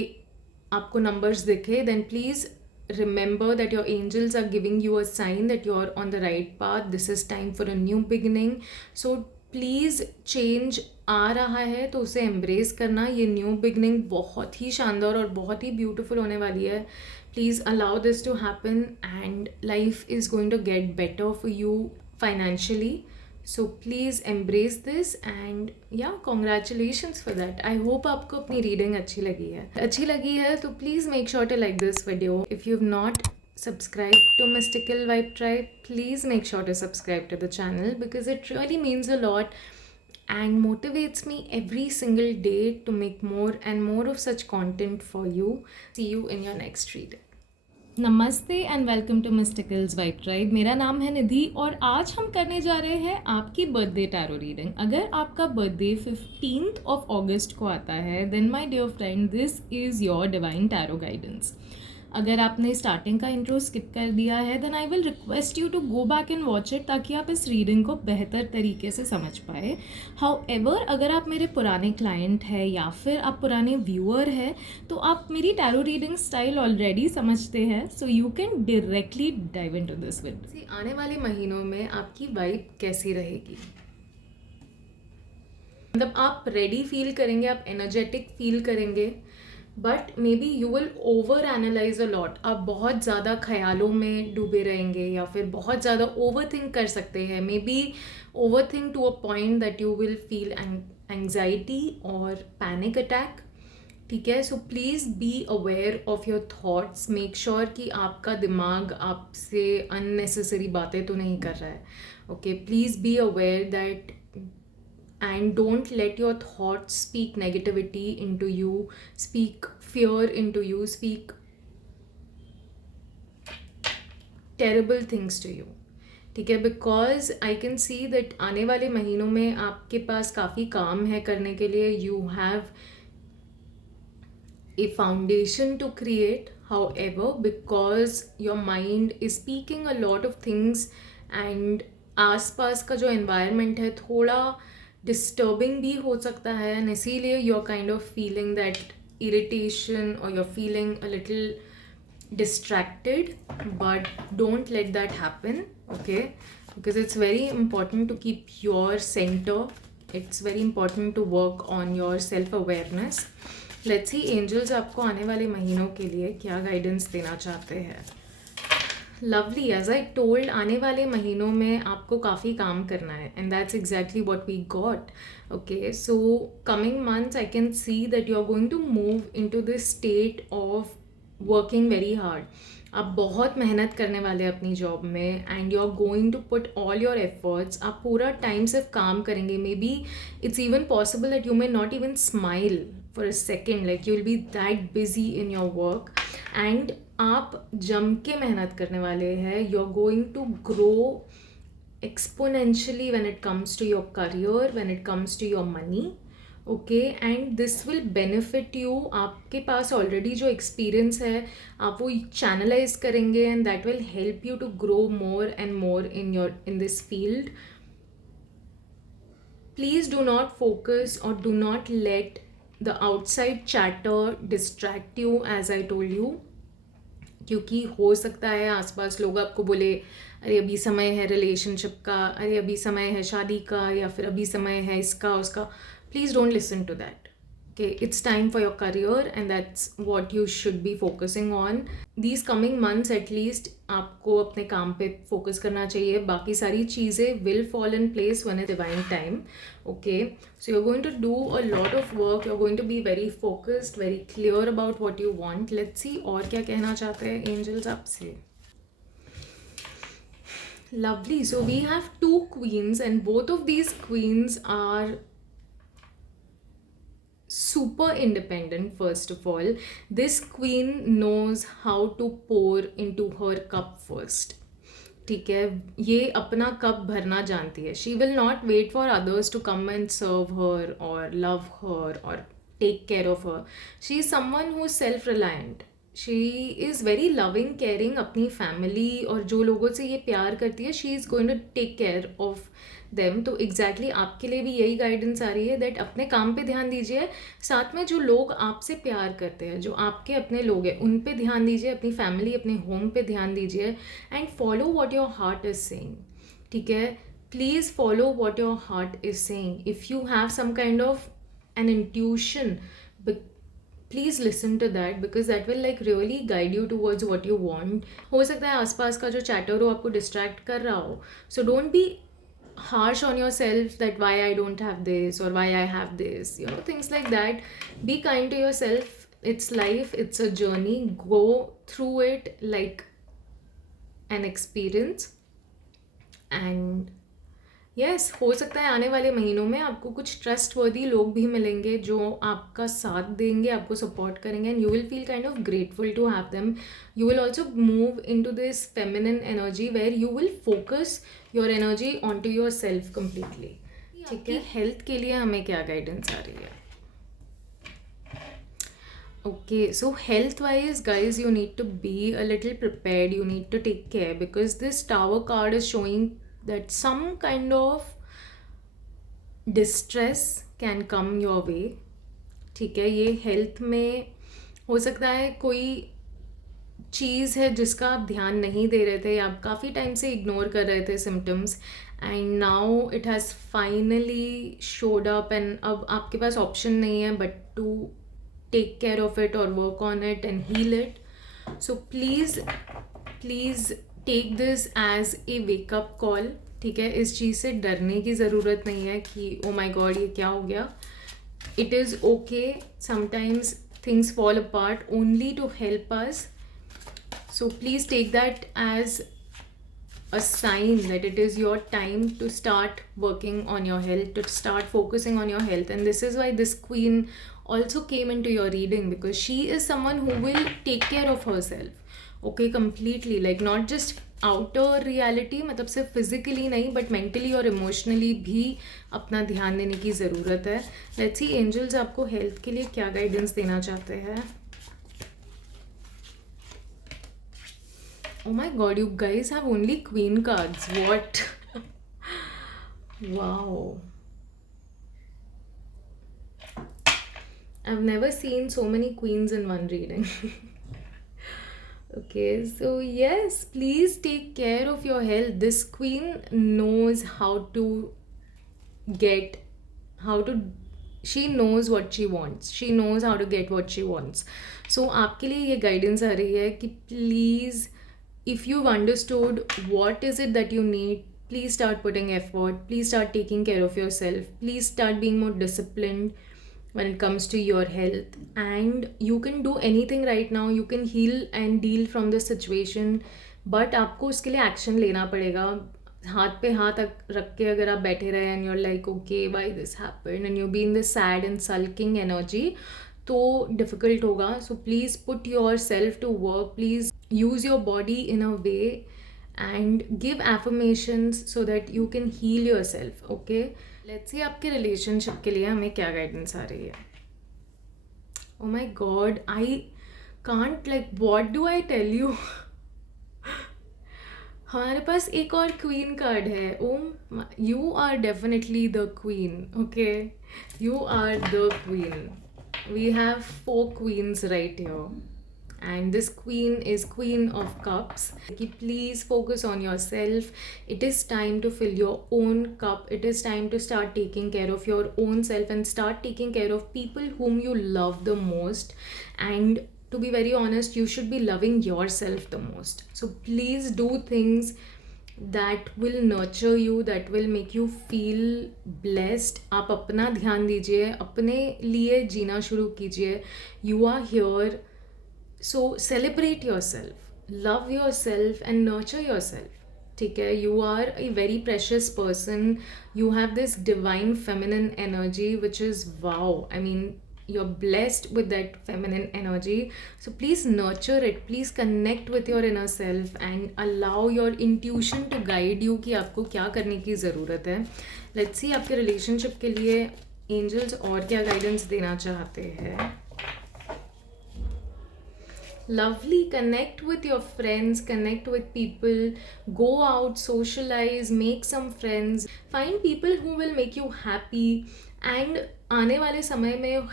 आपको नंबर्स दिखे, then please remember that your angels are giving you a sign that you're on the right path. This is time for a new beginning. So please change आ रहा है तो उसे embrace करना. ये न्यू बिगनिंग बहुत ही शानदार और बहुत ही ब्यूटीफुल होने वाली है. Please allow this to happen and life is going to get better for you financially. So please embrace this and yeah congratulations for that. I hope आपको अपनी रीडिंग अच्छी लगी है तो please make sure to like this video. If you have not subscribe to Mystical Vibe Tribe, please make sure to subscribe to the channel because it really means a lot and motivates me every single day to make more and more of such content for you. See you in your next reading. नमस्ते and welcome to मिस्टिकल्स vibe tribe. मेरा नाम है निधि और आज हम करने जा रहे हैं आपकी बर्थडे टैरो रीडिंग. अगर आपका बर्थडे 15th of August को आता है then my dear friend this is your divine tarot guidance. अगर आपने स्टार्टिंग का इंट्रो स्किप कर दिया है then I will request you to go back and watch it ताकि आप इस रीडिंग को बेहतर तरीके से समझ पाए. हाउएवर अगर आप मेरे पुराने क्लाइंट हैं या फिर आप पुराने व्यूअर हैं तो आप मेरी टैरो रीडिंग स्टाइल ऑलरेडी समझते हैं. सो you can directly dive into this video. आने वाले महीनों में आपकी वाइब कैसी रहेगी? मतलब आप रेडी फील करेंगे, आप एनर्जेटिक फील करेंगे, but may be you will over analyse a lot. आप बहुत ज़्यादा ख्यालों में डूबे रहेंगे या फिर बहुत ज़्यादा ओवर थिंक कर सकते हैं. Maybe over think to a point that you will feel anxiety और पैनिक अटैक. ठीक है, so please be aware of your thoughts. Make sure कि आपका दिमाग आपसे अननेसेसरी बातें तो नहीं कर रहा है. Okay, please be aware that and don't let your thoughts speak negativity into you, speak fear into you, speak terrible things to you. ठीक है, because I can see that आने वाले महीनों में आपके पास काफ़ी काम है करने के लिए. You have a foundation to create. However, because your mind is speaking a lot of things and आसपास का जो environment है थोड़ा डिस्टर्बिंग भी हो सकता है एंड इसीलिए you are kind of feeling that irritation और you are feeling a little distracted, but don't let that happen, okay? Because it's very important to keep your center. It's very important to work on your self-awareness. Let's see angels आपको आने वाले महीनों के लिए क्या guidance देना चाहते हैं. लवली, एज आई टोल्ड, आने वाले महीनों में आपको काफ़ी काम करना है and that's exactly what we got. Okay, so coming months I can see that you are going to move in to this state of working very hard. आप बहुत मेहनत करने वाले हैं अपनी जॉब में and you are going to put all your efforts. आप पूरा टाइम सिर्फ काम करेंगे. Maybe it's even possible that you may not even smile for a second, like you will be that busy in your work and आप जम के मेहनत करने वाले हैं. You are going to grow exponentially when it comes to your career, when it comes to your money. Okay, and this will benefit you. आपके पास already जो एक्सपीरियंस है आप वो चैनलाइज करेंगे and that will help you to grow more and more in this field. Please do not focus और do not let the outside chatter distract you as I told you. क्योंकि हो सकता है आसपास लोग आपको बोले अरे अभी समय है रिलेशनशिप का, अरे अभी समय है शादी का, या फिर अभी समय है इसका उसका. Please don't listen to that. Okay, it's time for your career and that's what you should be focusing on. These coming months at least आपको अपने काम पे फोकस करना चाहिए. बाकी सारी चीज़ें will fall in place when a divine time. Okay, so you are going to do a lot of work. You are going to be very focused, very clear about what you want. Let's see और क्या कहना चाहते हैं angels आपसे. Lovely. So we have two queens and both of these queens are super independent. First of all, this queen knows how to pour into her cup first. ठीक है, ये अपना कप भरना जानती है. She will not wait for others to come and serve her और love her और take care of her. She is someone who is self reliant. She is very loving, caring. अपनी फैमिली और जो लोगों से ये प्यार करती है she is going to take care of them. तो एग्जैक्टली आपके लिए भी यही गाइडेंस आ रही है दैट अपने काम पे ध्यान दीजिए, साथ में जो लोग आपसे प्यार करते हैं, जो आपके अपने लोग हैं, उन पे ध्यान दीजिए, अपनी फैमिली, अपने होम पे ध्यान दीजिए, and follow what your heart is saying. ठीक है, please follow what your heart is saying. If you have some kind of an intuition, please listen to that, because that will like really guide you towards what you want. हो सकता है आसपास का जो chatter हो आपको distract कर रहा हो, so don't be harsh on yourself that why I don't have this or why I have this, you know, things like that. Be kind to yourself. It's life, it's a journey. Go through it like an experience. And yes, हो सकता है आने वाले महीनों में आपको कुछ trustworthy लोग भी मिलेंगे जो आपका साथ देंगे, आपको सपोर्ट करेंगे, and you will feel kind of grateful to have them. You will also move in to this feminine energy where you will focus your energy on to yourself completely. ठीक है, health के लिए हमें क्या guidance आ रही है? Okay, so health wise, guys, you need to be a little prepared. You need to take care because this Tower card is showing that some kind of distress can come your way. ठीक है, ये health में हो सकता है कोई चीज़ है जिसका आप ध्यान नहीं दे रहे थे, या आप काफ़ी टाइम से इग्नोर कर रहे थे symptoms, and now it has finally showed up, and अब आपके पास ऑप्शन नहीं है but to take care of it or work on it and heal it. So please take this as a wake up call. ठीक है, इस चीज़ से डरने की ज़रूरत नहीं है कि oh my god ये क्या हो गया. It is okay. Sometimes things fall apart only to help us. So please take that as a sign that it is your time to start working on your health, to start focusing on your health. And this is why this queen also came into your reading, because she is someone who will take care of herself, okay, completely, like not just outer reality, मतलब सिर्फ physically नहीं but mentally और emotionally भी अपना ध्यान देने की ज़रूरत है. Let's see angels आपको health के लिए क्या guidance देना चाहते हैं. Oh my god, you guys have only queen cards. What? Wow. I've never seen so many queens in one reading. Okay, so yes, please take care of your health. This queen knows how to she knows what she wants. She knows how to get what she wants. So आपके लिए ये guidance आ रही है कि please, if you've understood what is it that you need, please start putting effort. Please start taking care of yourself. Please start being more disciplined when it comes to your health, and you can do anything right now. You can heal and deal from this situation, but आपको उसके लिए action लेना पड़ेगा. हाथ पे हाथ रख के अगर आप बैठे रहे and you're like okay why this happened and you be in this sad and sulking energy, तो difficult होगा. So please put yourself to work. Please use your body in a way and give affirmations so that you can heal yourself. Okay, let's see आपके relationship के लिए हमें क्या guidance आ रही है. Oh my god, I can't, like what do I tell you. हमारे पास एक और क्वीन कार्ड है. Oh, you are definitely the queen. Okay, you are the queen. We have 4 queens right here. And this queen is Queen of Cups. Please focus on yourself. It is time to fill your own cup. It is time to start taking care of your own self and start taking care of people whom you love the most. And to be very honest, you should be loving yourself the most. So please do things that will nurture you, that will make you feel blessed. आप अपना ध्यान दीजिए, अपने लिए जीना शुरू कीजिए. You are here. So celebrate yourself, love yourself and nurture yourself. ठीक है, you are a very precious person. You have this divine feminine energy which is wow. I mean, you're blessed with that feminine energy. So please nurture it. Please connect with your inner self and allow your intuition to guide you कि आपको क्या करने की ज़रूरत है. Let's see आपके relationship के लिए angels और क्या guidance देना चाहते हैं. lovely. Connect with your friends, connect with people, go out, socialize, make some friends, find people who will make you happy. And आने वाले समय में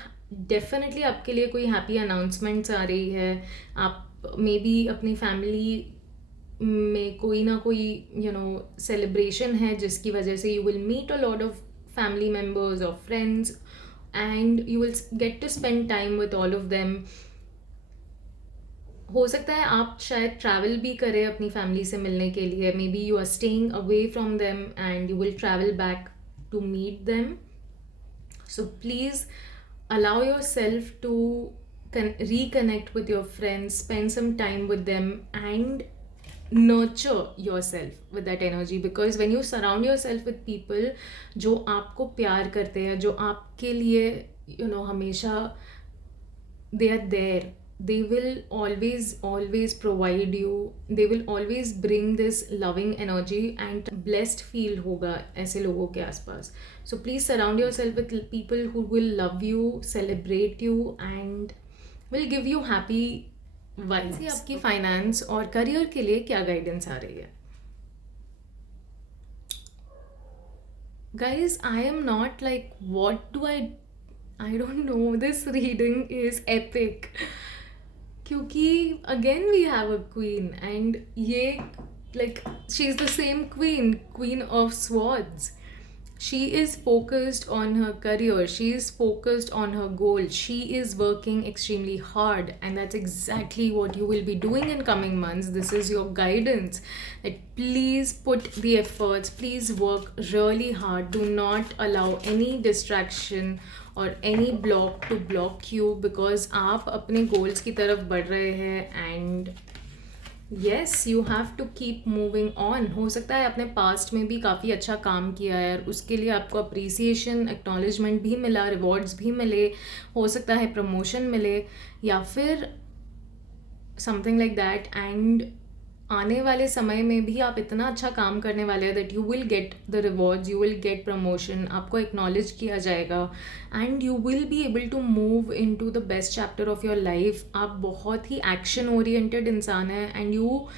डेफिनेटली आपके लिए कोई हैप्पी अनाउंसमेंट्स आ रही है. आप मे बी अपनी फैमिली में कोई ना कोई सेलिब्रेशन है जिसकी वजह से you will meet a lot of family members or friends, and you will get to spend time with all of them. हो सकता है आप शायद ट्रैवल भी करें अपनी फैमिली से मिलने के लिए. Maybe you are staying away from them and you will travel back to meet them. So please allow yourself to reconnect with your friends, spend some time with them, and nurture yourself with that energy. Because when you surround yourself with people जो आपको प्यार करते हैं, जो आपके लिए हमेशा they are there, they will always provide you, they will always bring this loving energy, and blessed feel होगा ऐसे लोगों के आसपास. So please surround yourself with people who will love you, celebrate you, and will give you happy vibes. आपकी finance और career के लिए क्या गाइडेंस आ रही है? Guys, I am not like, what do I don't know. This reading is epic. क्योंकि again we have a queen, and ये like she's the same queen of swords. She is focused on her career, she is focused on her goal, she is working extremely hard, and that's exactly what you will be doing in coming months. This is your guidance, that please put the efforts, please work really hard. Do not allow any distraction or any block to block you, because आप अपने goals की तरफ बढ़ रहे हैं. And yes, you have to keep moving on. हो सकता है आपने पास्ट में भी काफ़ी अच्छा काम किया है और उसके लिए आपको अप्रिसिएशन, एक्नॉलेजमेंट भी मिला, रिवॉर्ड्स भी मिले, हो सकता है प्रमोशन मिले या फिर समथिंग लाइक दैट. एंड आने वाले समय में भी आप इतना अच्छा काम करने वाले हैं that you will get the rewards, you will get promotion, आपको एक्नॉलेज किया जाएगा, and you will be able to move in to the best chapter of your life. आप बहुत ही एक्शन ओरिएंटेड इंसान हैं, and you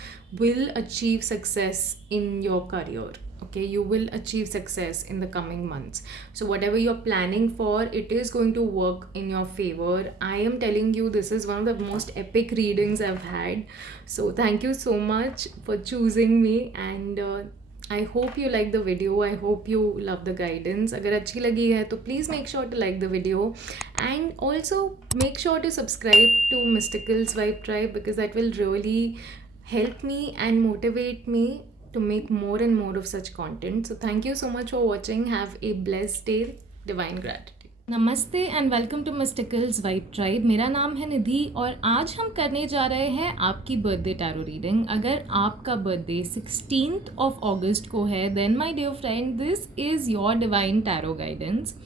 will achieve success in your career. Okay, you will achieve success in the coming months. So whatever you're planning for, it is going to work in your favor. I am telling you, this is one of the most epic readings I've had. So thank you so much for choosing me, and I hope you like the video. I hope you love the guidance. अगर अच्छी लगी है तो please make sure to like the video, and also make sure to subscribe to Mysticals Vibe Tribe, because that will really help me and motivate me to make more and more of such content. So thank you so much for watching. Have a blessed day. Divine gratitude. नमस्ते and welcome to मिस्टिकल्स vibe tribe. मेरा नाम है निधि और आज हम करने जा रहे हैं आपकी बर्थडे टैरो रीडिंग. अगर आपका बर्थडे 16th of August को है, then my dear friend, this is your divine tarot guidance.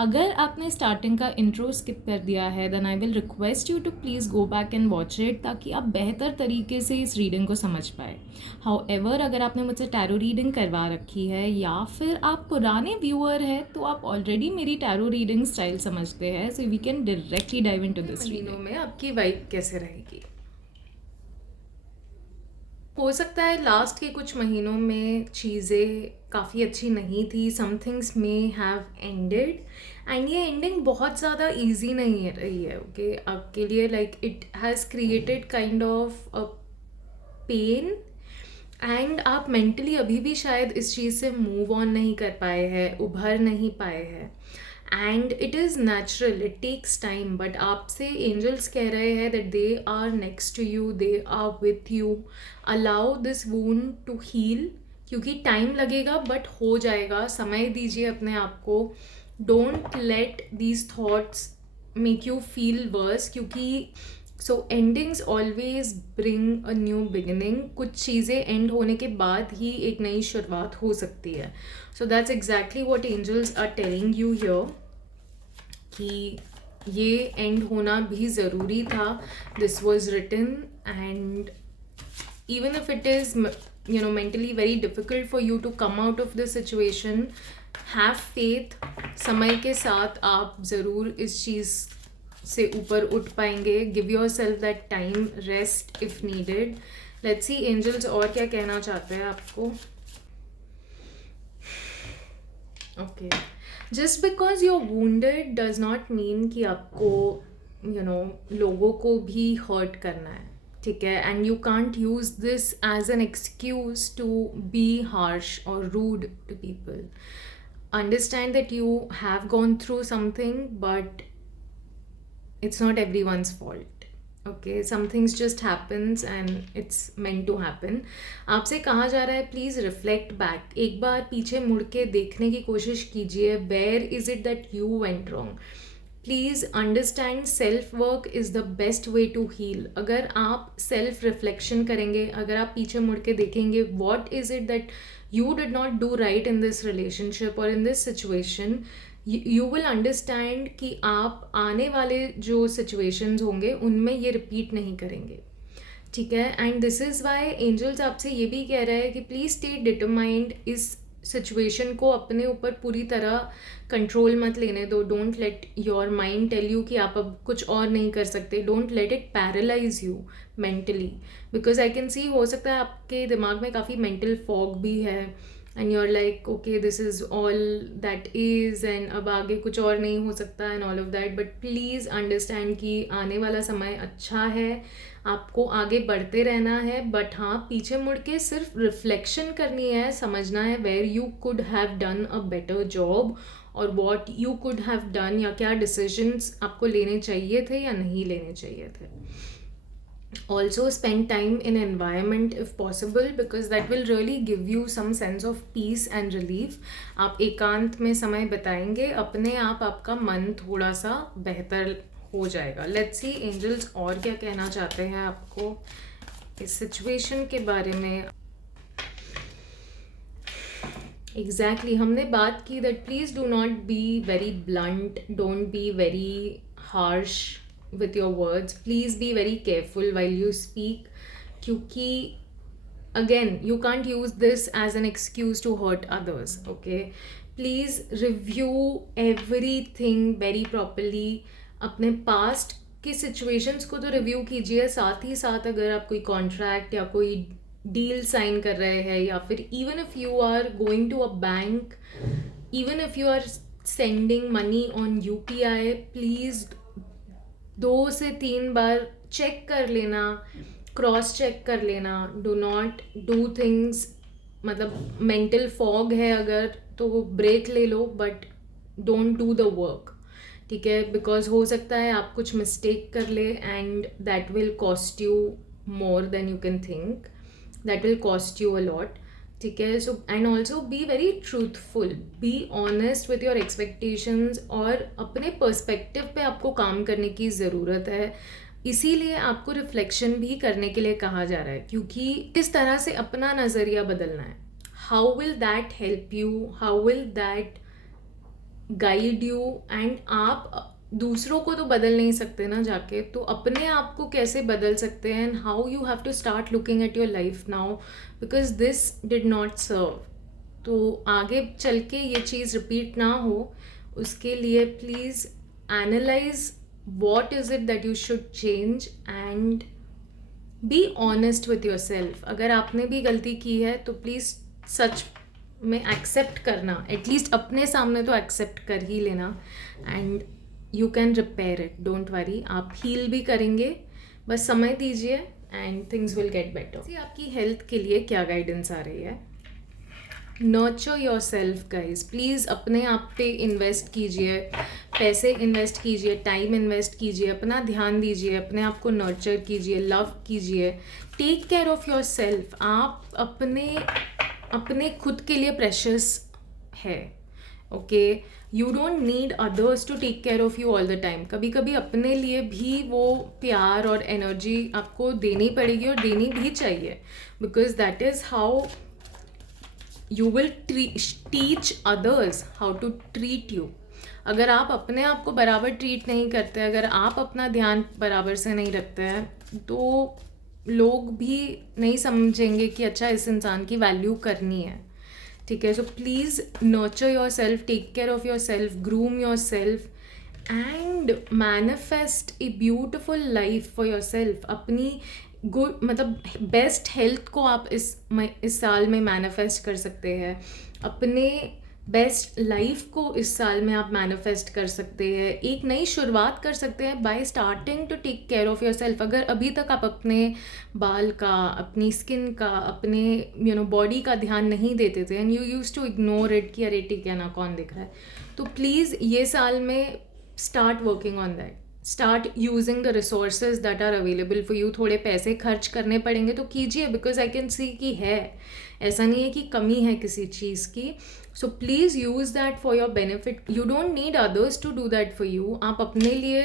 अगर आपने स्टार्टिंग का इंट्रो स्किप कर दिया है, then I will request you to please go back and watch it, ताकि आप बेहतर तरीके से इस रीडिंग को समझ पाए. हाउएवर, अगर आपने मुझसे टैरो रीडिंग करवा रखी है या फिर आप पुराने व्यूअर हैं, तो आप ऑलरेडी मेरी टैरो रीडिंग स्टाइल समझते हैं. So we can directly dive into this reading. में आपकी वाइब कैसे रहेगी? हो सकता है लास्ट के कुछ महीनों में चीज़ें काफ़ी अच्छी नहीं थी. Some things may have ended, and ये एंडिंग बहुत ज़्यादा इजी नहीं रही है. ओके, आपके लिए like it has created kind of a pain, and आप मेंटली अभी भी शायद इस चीज़ से मूव ऑन नहीं कर पाए हैं, उभर नहीं पाए हैं. And it is natural, it takes time, but आपसे एंजल्स कह रहे हैं that they are next to you, they are with you. Allow this wound to heal, क्योंकि टाइम लगेगा बट हो जाएगा. समय दीजिए अपने आप को. Don't let these thoughts make you feel worse, क्योंकि so endings always bring a new beginning. कुछ चीज़ें एंड होने के बाद ही एक नई शुरुआत हो सकती है. So that's exactly what angels are telling you here, कि ये एंड होना भी ज़रूरी था. This was written, and even if it is mentally very difficult for you to come out of this situation, have faith. समय के साथ आप ज़रूर इस चीज़ से ऊपर उठ पाएंगे. Give yourself that time, rest if needed. Let's see angels और क्या कहना चाहते हैं आपको. Okay, just because you are wounded does not mean कि आपको लोगों को भी हर्ट करना है. ठीक है, and you can't use this as an excuse to be harsh और rude to people. Understand that you have gone through something, but it's not everyone's fault. Okay, some things just happens and it's meant to happen. आपसे कहा जा रहा है please reflect back. एक बार पीछे मुड़ के देखने की कोशिश कीजिए. Where is it that you went wrong. Please understand self work is the best way to heal. अगर आप सेल्फ रिफ्लेक्शन करेंगे, अगर आप पीछे मुड़ के देखेंगे what is it that you did not do right in this relationship or in this situation, you will understand कि आप आने वाले जो situations होंगे उनमें ये repeat नहीं करेंगे. ठीक है, and this is why angels आपसे ये भी कह रहे हैं कि प्लीज़ स्टे डिटरमाइंड. इस सिचुएशन को अपने ऊपर पूरी तरह कंट्रोल मत लेने दो. Don't let your mind tell you कि आप अब कुछ और नहीं कर सकते. Don't let it paralyze you mentally, because I can see हो सकता है आपके दिमाग में काफ़ी मेंटल फॉग भी है and you are like okay this is all that is and अब आगे कुछ और नहीं हो सकता and all of that. But please understand कि आने वाला समय अच्छा है, आपको आगे बढ़ते रहना है. बट हाँ, पीछे मुड़ के सिर्फ रिफ्लेक्शन करनी है, समझना है where you could have done a better job और what you could have done, या क्या डिसीजंस आपको लेने चाहिए थे या नहीं लेने चाहिए थे. Also spend time in environment if possible, because that will really give you some sense of peace and relief. आप एकांत में समय बिताएंगे, अपने आप आपका मन थोड़ा सा बेहतर हो जाएगा. लेट्स सी एंजल्स और क्या कहना चाहते हैं आपको इस सिचुएशन के बारे में. एग्जैक्टली हमने बात की that please do not be very blunt, don't be very harsh with your words. Please be very careful while you speak, क्योंकि again you can't use this as an excuse to hurt others. Okay, please review everything very properly. अपने past की situations को तो review कीजिए, साथ ही साथ अगर आप कोई contract या कोई deal sign कर रहे हैं, या फिर even if you are going to a bank, even if you are sending money on UPI, please 2 से 3 बार चेक कर लेना, क्रॉस चेक कर लेना. डू नॉट डू थिंग्स, मतलब मेंटल फॉग है अगर तो वो ब्रेक ले लो, but don't do the work. ठीक है, बिकॉज हो सकता है आप कुछ मिस्टेक कर ले and that will cost you more than you can think. That will cost you a lot. ठीक है, so and also be very truthful, be honest with your expectations, और अपने पर्सपेक्टिव पे आपको काम करने की ज़रूरत है. इसीलिए आपको रिफ्लेक्शन भी करने के लिए कहा जा रहा है, क्योंकि किस तरह से अपना नज़रिया बदलना है. How will that help you, how will that guide you. And आप दूसरों को तो बदल नहीं सकते ना जाके, तो अपने आप को कैसे बदल सकते हैं. And how you have to start looking at your life now, because this did not serve. तो आगे चल के ये चीज़ रिपीट ना हो, उसके लिए please analyse what is it that you should change and be honest with your self. अगर आपने भी गलती की है तो प्लीज़ सच में एक्सेप्ट करना, एटलीस्ट अपने सामने तो एक्सेप्ट कर ही लेना. And you can repair it, don't worry. आप हील भी करेंगे, बस समय दीजिए and things will get better. आपकी हेल्थ के लिए क्या गाइडेंस आ रही है. Nurture your self guys. Please अपने आप पे इन्वेस्ट कीजिए, पैसे इन्वेस्ट कीजिए, टाइम इन्वेस्ट कीजिए, अपना ध्यान दीजिए, अपने आप को नर्चर कीजिए, लव कीजिए. Take care of yourself. आप अपने खुद के लिए प्रेशियस है. Okay, you don't need others to take care of you all the time. कभी कभी अपने लिए भी वो प्यार और एनर्जी आपको देनी पड़ेगी, और देनी भी चाहिए, because that is how you will teach others how to treat you. अगर आप अपने आप को बराबर ट्रीट नहीं करते, अगर आप अपना ध्यान बराबर से नहीं रखते हैं, तो लोग भी नहीं समझेंगे कि अच्छा इस इंसान की वैल्यू करनी है. ठीक है, so please nurture yourself, take care of yourself, groom yourself, and manifest a beautiful life for yourself. अपनी गुड मतलब बेस्ट हेल्थ को आप इस साल में मैनिफेस्ट कर सकते हैं. अपने बेस्ट लाइफ को इस साल में आप मैनिफेस्ट कर सकते हैं. एक नई शुरुआत कर सकते हैं by starting to take care of yourself. अगर अभी तक आप अपने बाल का, अपनी स्किन का, अपने बॉडी का ध्यान नहीं देते थे and you use to ignore it कि अरे ठीक है ना, कौन दिख रहा है, तो प्लीज़ ये साल में start working on that. Start using the resources that are available for you. थोड़े पैसे खर्च करने पड़ेंगे तो कीजिए, बिकॉज आई कैन सी कि है, ऐसा नहीं है कि कमी है किसी चीज़ की. So please use that for your benefit. You don't need others to do that for you. आप अपने लिए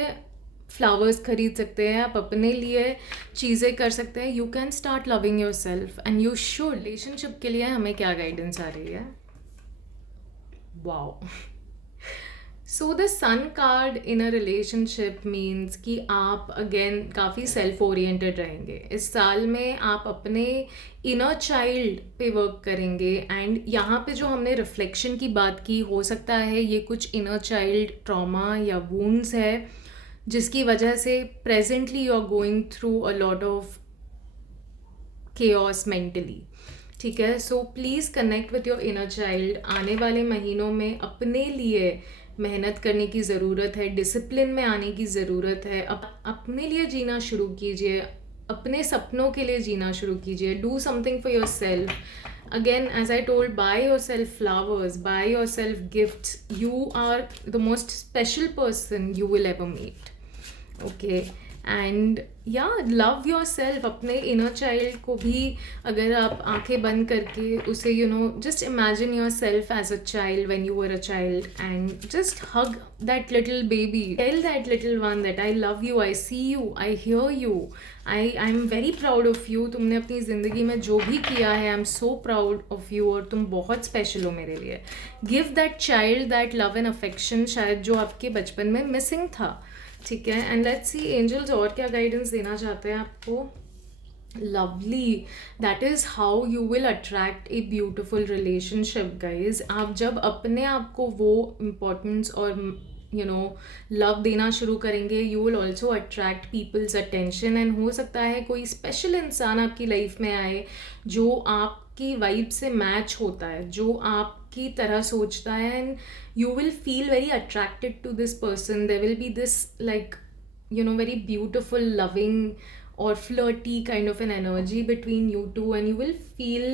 फ्लावर्स खरीद सकते हैं, आप अपने लिए चीज़ें कर सकते हैं. You can start loving yourself and you should. Relationship के लिए हमें क्या गाइडेंस आ रही है? Wow. So the sun card in a relationship means कि आप अगेन काफ़ी सेल्फ ओरिएंटेड रहेंगे. इस साल में आप अपने इनर चाइल्ड पे वर्क करेंगे. एंड यहाँ पे जो हमने रिफ्लेक्शन की बात की, हो सकता है ये कुछ इनर चाइल्ड ट्रॉमा या वूंड्स है जिसकी वजह से presently you are going through a lot of chaos mentally. ठीक है, so please connect with your inner child. आने वाले महीनों में अपने लिए मेहनत करने की ज़रूरत है, डिसिप्लिन में आने की ज़रूरत है. अपने लिए जीना शुरू कीजिए, अपने सपनों के लिए जीना शुरू कीजिए. Do something for your self. Again, as I told, buy yourself flowers, buy yourself gifts. You are the most special person you will ever meet. Okay. And या लव योर सेल्फ. अपने इनर चाइल्ड को भी अगर आप आंखें बंद करके उसे just imagine yourself as a child when you were a child and just hug that little baby. Tell that little one that I love you, I see you, I hear you, I am very proud of you. तुमने अपनी ज़िंदगी में जो भी किया है, I am so proud of you और तुम बहुत स्पेशल हो मेरे लिए. Give that child that love and affection, शायद जो आपके बचपन में मिसिंग था. ठीक है, एंड लेट्स सी एंजल्स और क्या गाइडेंस देना चाहते हैं आपको. Lovely. That is how you will attract a beautiful relationship guys. आप जब अपने आप को वो इम्पोर्टेंस और लव देना शुरू करेंगे, you will also attract people's attention. And हो सकता है कोई स्पेशल इंसान आपकी लाइफ में आए जो आपकी वाइब से मैच होता है, जो आपकी तरह सोचता है. And you will feel very attracted to this person. There will be this very beautiful, loving or flirty kind of an energy between you two, and you will feel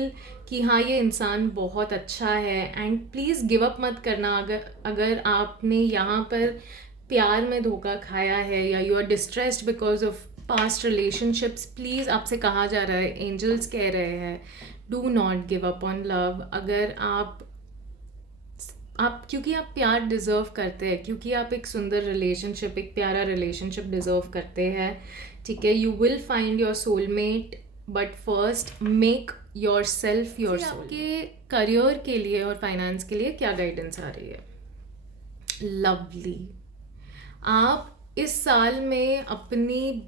कि हाँ ये इंसान बहुत अच्छा है. एंड प्लीज़ गिव अप मत करना. अगर आपने यहाँ पर प्यार में धोखा खाया है या you are distressed because of past relationships, please आपसे कहा जा रहा है, एंजल्स कह रहे हैं, do not give up on love. अगर आप क्योंकि आप प्यार डिज़र्व करते हैं, क्योंकि आप एक सुंदर रिलेशनशिप, एक प्यारा रिलेशनशिप डिज़र्व करते हैं. ठीक है, you will find your soulmate, but first make yourself your soul. आपके करियर के लिए और फाइनेंस के लिए क्या गाइडेंस आ रही है? लवली. आप इस साल में अपनी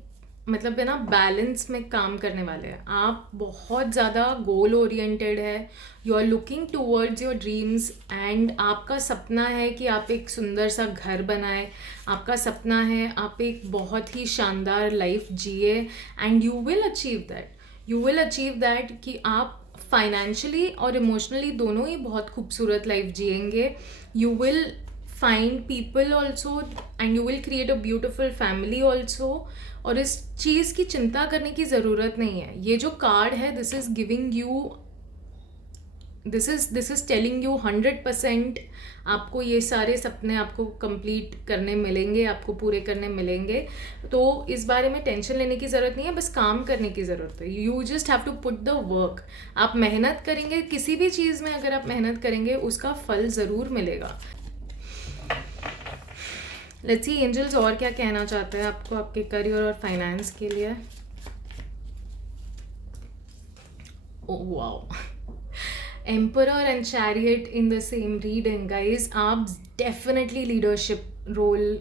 बैलेंस में काम करने वाले हैं. आप बहुत ज़्यादा गोल ओरिएंटेड है. You are looking towards your dreams and आपका सपना है कि आप एक सुंदर सा घर बनाएं. आपका सपना है आप एक बहुत ही शानदार लाइफ जिए. And you will achieve that. You will achieve that कि आप फाइनेंशियली और इमोशनली दोनों ही बहुत खूबसूरत लाइफ जिएंगे. You will find people also and you will create a beautiful family also. और इस चीज़ की चिंता करने की ज़रूरत नहीं है. ये जो कार्ड है, this is giving you, this is telling you 100% आपको ये सारे सपने आपको कंप्लीट करने मिलेंगे, आपको पूरे करने मिलेंगे. तो इस बारे में टेंशन लेने की ज़रूरत नहीं है, बस काम करने की ज़रूरत है. You just have to put the work. आप मेहनत करेंगे, किसी भी चीज़ में अगर आप मेहनत करेंगे उसका फल ज़रूर मिलेगा. लेट्स सी एंजल्स और क्या कहना चाहते हैं आपको आपके करियर और फाइनेंस के लिए. Oh wow. Emperor and chariot in the same reading guys. आप डेफिनेटली लीडरशिप रोल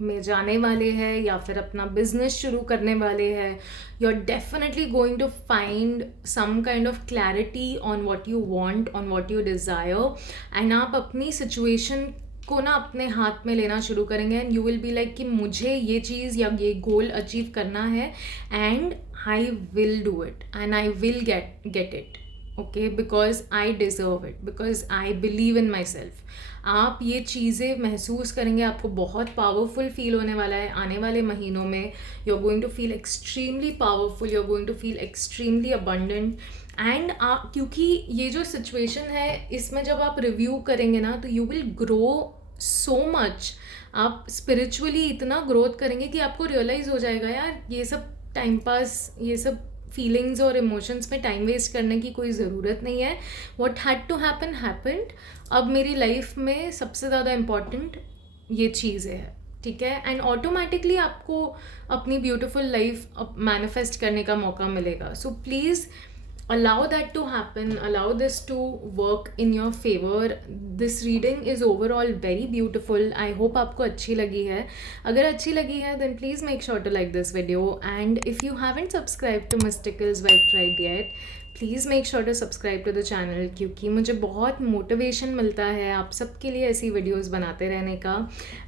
में जाने वाले हैं या फिर अपना बिजनेस शुरू करने वाले हैं. You are definitely going to find some kind of clarity on what you want, on what you desire. And आप अपनी सिचुएशन को ना अपने हाथ में लेना शुरू करेंगे and you will be like कि मुझे ये चीज़ या ये गोल अचीव करना है and I will do it and I will get it, okay, because I deserve it, because I believe in my self. आप ये चीज़ें महसूस करेंगे, आपको बहुत पावरफुल फील होने वाला है आने वाले महीनों में। You are going to feel extremely powerful, you are going to feel extremely abundant and क्योंकि ये जो सिचुएशन है इसमें जब आप रिव्यू करेंगे ना तो you will grow so much. आप स्पिरिचुअली इतना ग्रोथ करेंगे कि आपको रियलाइज़ हो जाएगा यार ये सब टाइम पास, ये सब फीलिंग्स और इमोशंस में टाइम वेस्ट करने की कोई ज़रूरत नहीं है। What had to happen happened. अब मेरी लाइफ में सबसे ज़्यादा इम्पॉर्टेंट ये चीज़ें हैं, ठीक है, एंड ऑटोमेटिकली आपको अपनी ब्यूटीफुल लाइफ मैनिफेस्ट करने का मौका मिलेगा। सो please allow that to happen, allow this to work in your favor. This reading is overall very beautiful. I hope आपको अच्छी लगी है। अगर अच्छी लगी है then please make sure to like this video, and if you haven't subscribed to Mysticals Vibe Tribe yet, please make sure to subscribe to the channel, क्योंकि मुझे बहुत मोटिवेशन मिलता है आप सबके लिए ऐसी वीडियोस बनाते रहने का।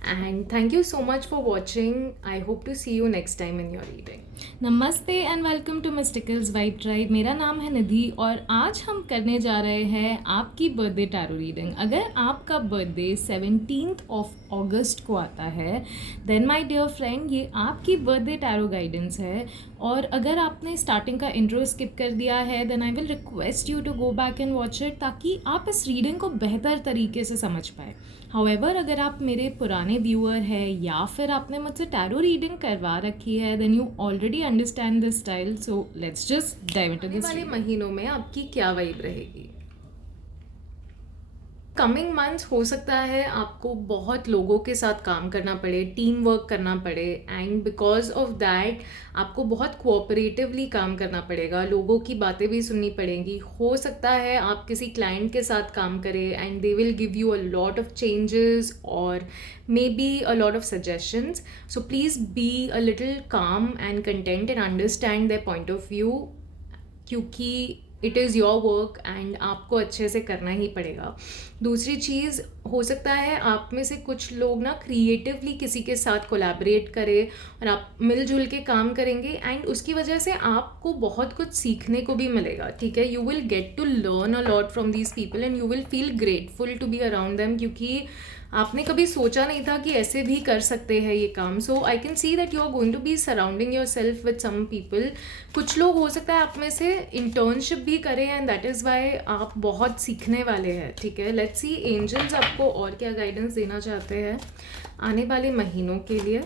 And thank you so much for watching. I hope to see you next time in your reading. नमस्ते and welcome to मिस्टिकल्स vibe tribe. मेरा नाम है निधि और आज हम करने जा रहे हैं आपकी बर्थडे टैरो रीडिंग। अगर आपका बर्थडे 17th ऑफ अगस्त को आता है देन माय डियर फ्रेंड ये आपकी बर्थडे टैरो गाइडेंस है। और अगर आपने स्टार्टिंग का इंट्रो स्किप कर दिया है then I will request you to go back and watch it, ताकि आप इस रीडिंग को बेहतर तरीके से समझ पाए। हाउएवर अगर आप मेरे पुराने व्यूअर हैं या फिर आपने मुझसे टैरो रीडिंग करवा रखी है then you already understand this style. So let's just dive into this. आने वाले महीनों में आपकी क्या वाइब रहेगी? कमिंग मंथ्स हो सकता है आपको बहुत लोगों के साथ काम करना पड़े, टीम वर्क करना पड़े, एंड बिकॉज ऑफ दैट आपको बहुत कोऑपरेटिवली काम करना पड़ेगा, लोगों की बातें भी सुननी पड़ेंगी। हो सकता है आप किसी क्लाइंट के साथ काम करें and they will give you a lot of changes और maybe a lot of suggestions. So please be a little calm and content and understand their point of view, क्योंकि it is your work and आपको अच्छे से करना ही पड़ेगा। दूसरी चीज़, हो सकता है आप में से कुछ लोग ना क्रिएटिवली किसी के साथ कोलैबोरेट करें और आप मिलजुल के काम करेंगे एंड उसकी वजह से आपको बहुत कुछ सीखने को भी मिलेगा, ठीक है। You will get to learn a lot from these people and you will feel grateful to be around them, क्योंकि आपने कभी सोचा नहीं था कि ऐसे भी कर सकते हैं ये काम। So I can see that you are going to be surrounding yourself with some people. कुछ लोग हो सकता है आप में से इंटर्नशिप भी करें एंड दैट इज़ वाई आप बहुत सीखने वाले हैं, ठीक है। लेट्स सी एंजल्स आपको और क्या गाइडेंस देना चाहते हैं आने वाले महीनों के लिए।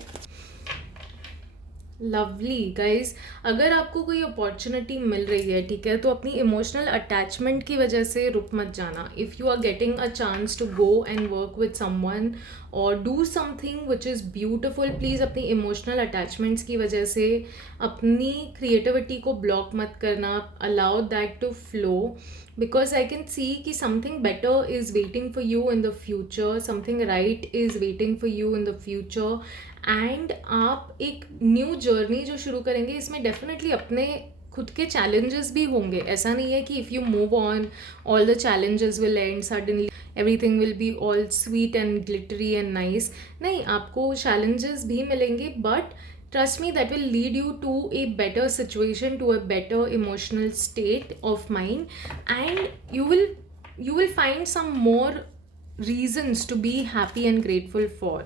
लवली गाइज, अगर आपको कोई अपॉर्चुनिटी मिल रही है, ठीक है, तो अपनी इमोशनल अटैचमेंट की वजह से रुक मत जाना। If you are getting a chance to go and work with someone और do something which is beautiful, please अपनी इमोशनल अटैचमेंट्स की वजह से अपनी क्रिएटिविटी को ब्लॉक मत करना। Allow that to flow, because I can see कि something better is waiting for you in the future, something right is waiting for you in the future. And आप एक न्यू जर्नी जो शुरू करेंगे इसमें डेफिनेटली अपने खुद के चैलेंजेस भी होंगे। ऐसा नहीं है कि if you move on all the challenges will and suddenly everything will be all sweet and glittery and nice. नहीं, आपको चैलेंजेस भी मिलेंगे but trust me, that will lead you to a better situation, to a better emotional state of mind, and you will find some more reasons to be happy and grateful for,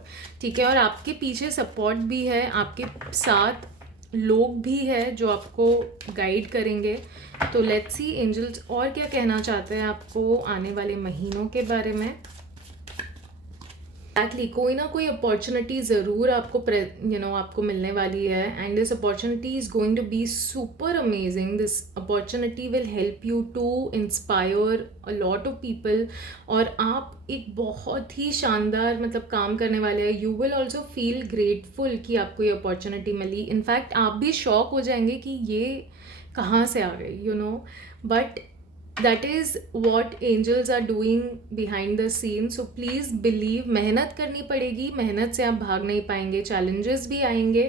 ठीक है। और आपके पीछे support भी है, आपके साथ लोग भी है जो आपको गाइड करेंगे। तो लेट्स सी एंजल्स और क्या कहना चाहते हैं आपको आने वाले महीनों के बारे में। एक्टली कोई ना कोई अपॉर्चुनिटी ज़रूर आपको आपको मिलने वाली है and this opportunity is going to be super amazing. This opportunity will help you to inspire a lot of people और आप एक बहुत ही शानदार काम करने वाले हैं। You will also feel grateful कि आपको ये अपॉर्चुनिटी मिली। इनफैक्ट आप भी शॉक हो जाएंगे कि ये कहाँ से आ गई, but that is what angels are doing behind the scenes. So please believe, मेहनत करनी पड़ेगी, मेहनत से आप भाग नहीं पाएंगे, challenges भी आएंगे,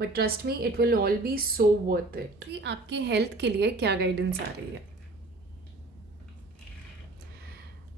but trust me it will all be so worth it. आपकी हेल्थ के लिए क्या गाइडेंस आ रही है?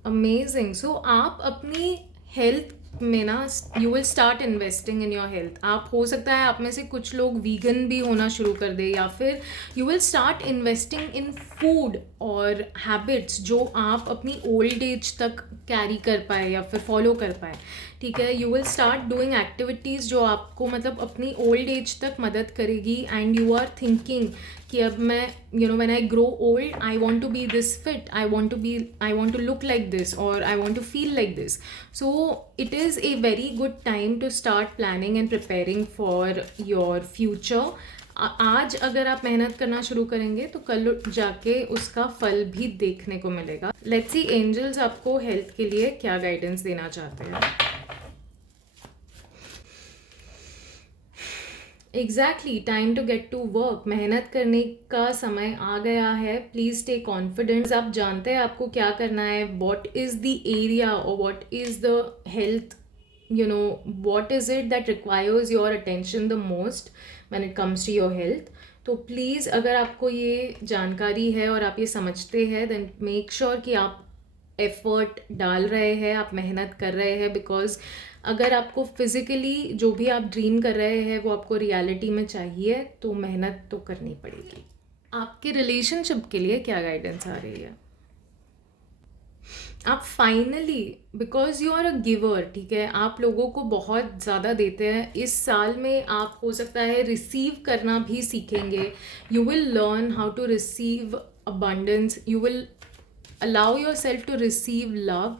अमेजिंग। सो आप अपनी हेल्थ में ना you will start investing in your health. आप हो सकता है आप में से कुछ लोग वीगन भी होना शुरू कर दे, या फिर you will start investing in food और हैबिट्स जो आप अपनी ओल्ड एज तक कैरी कर पाए या फिर फॉलो कर पाए. ठीक है, you will start doing activities जो आपको मतलब अपनी ओल्ड एज तक मदद करेगी. एंड यू आर थिंकिंग कि अब मैं when I grow old I want to be this fit, I want to look like this, और I want to feel like this. So it is a very good time to start planning and preparing for your future. आज अगर आप मेहनत करना शुरू करेंगे तो कल जाके उसका फल भी देखने को मिलेगा. लेट्स सी एंजल्स आपको हेल्थ के लिए क्या गाइडेंस देना चाहते हैं. Exactly, time to get to work. मेहनत करने का समय आ गया है. Please stay confidence. आप जानते हैं आपको क्या करना है. वॉट इज़ द एरिया और what is the health, what is it that requires your attention the most when it comes to your health. तो प्लीज़ अगर आपको ये जानकारी है और आप ये समझते हैं, देन मेक श्योर कि आप एफर्ट डाल रहे हैं, आप मेहनत कर रहे हैं. बिकॉज अगर आपको फिज़िकली जो भी आप ड्रीम कर रहे हैं वो आपको रियलिटी में चाहिए, तो मेहनत तो करनी पड़ेगी. आपके रिलेशनशिप के लिए क्या गाइडेंस आ रही है. आप finally, because you are a giver, ठीक है, आप लोगों को बहुत ज़्यादा देते हैं. इस साल में आप हो सकता है रिसीव करना भी सीखेंगे. You will learn how to receive abundance. You will allow yourself to receive love.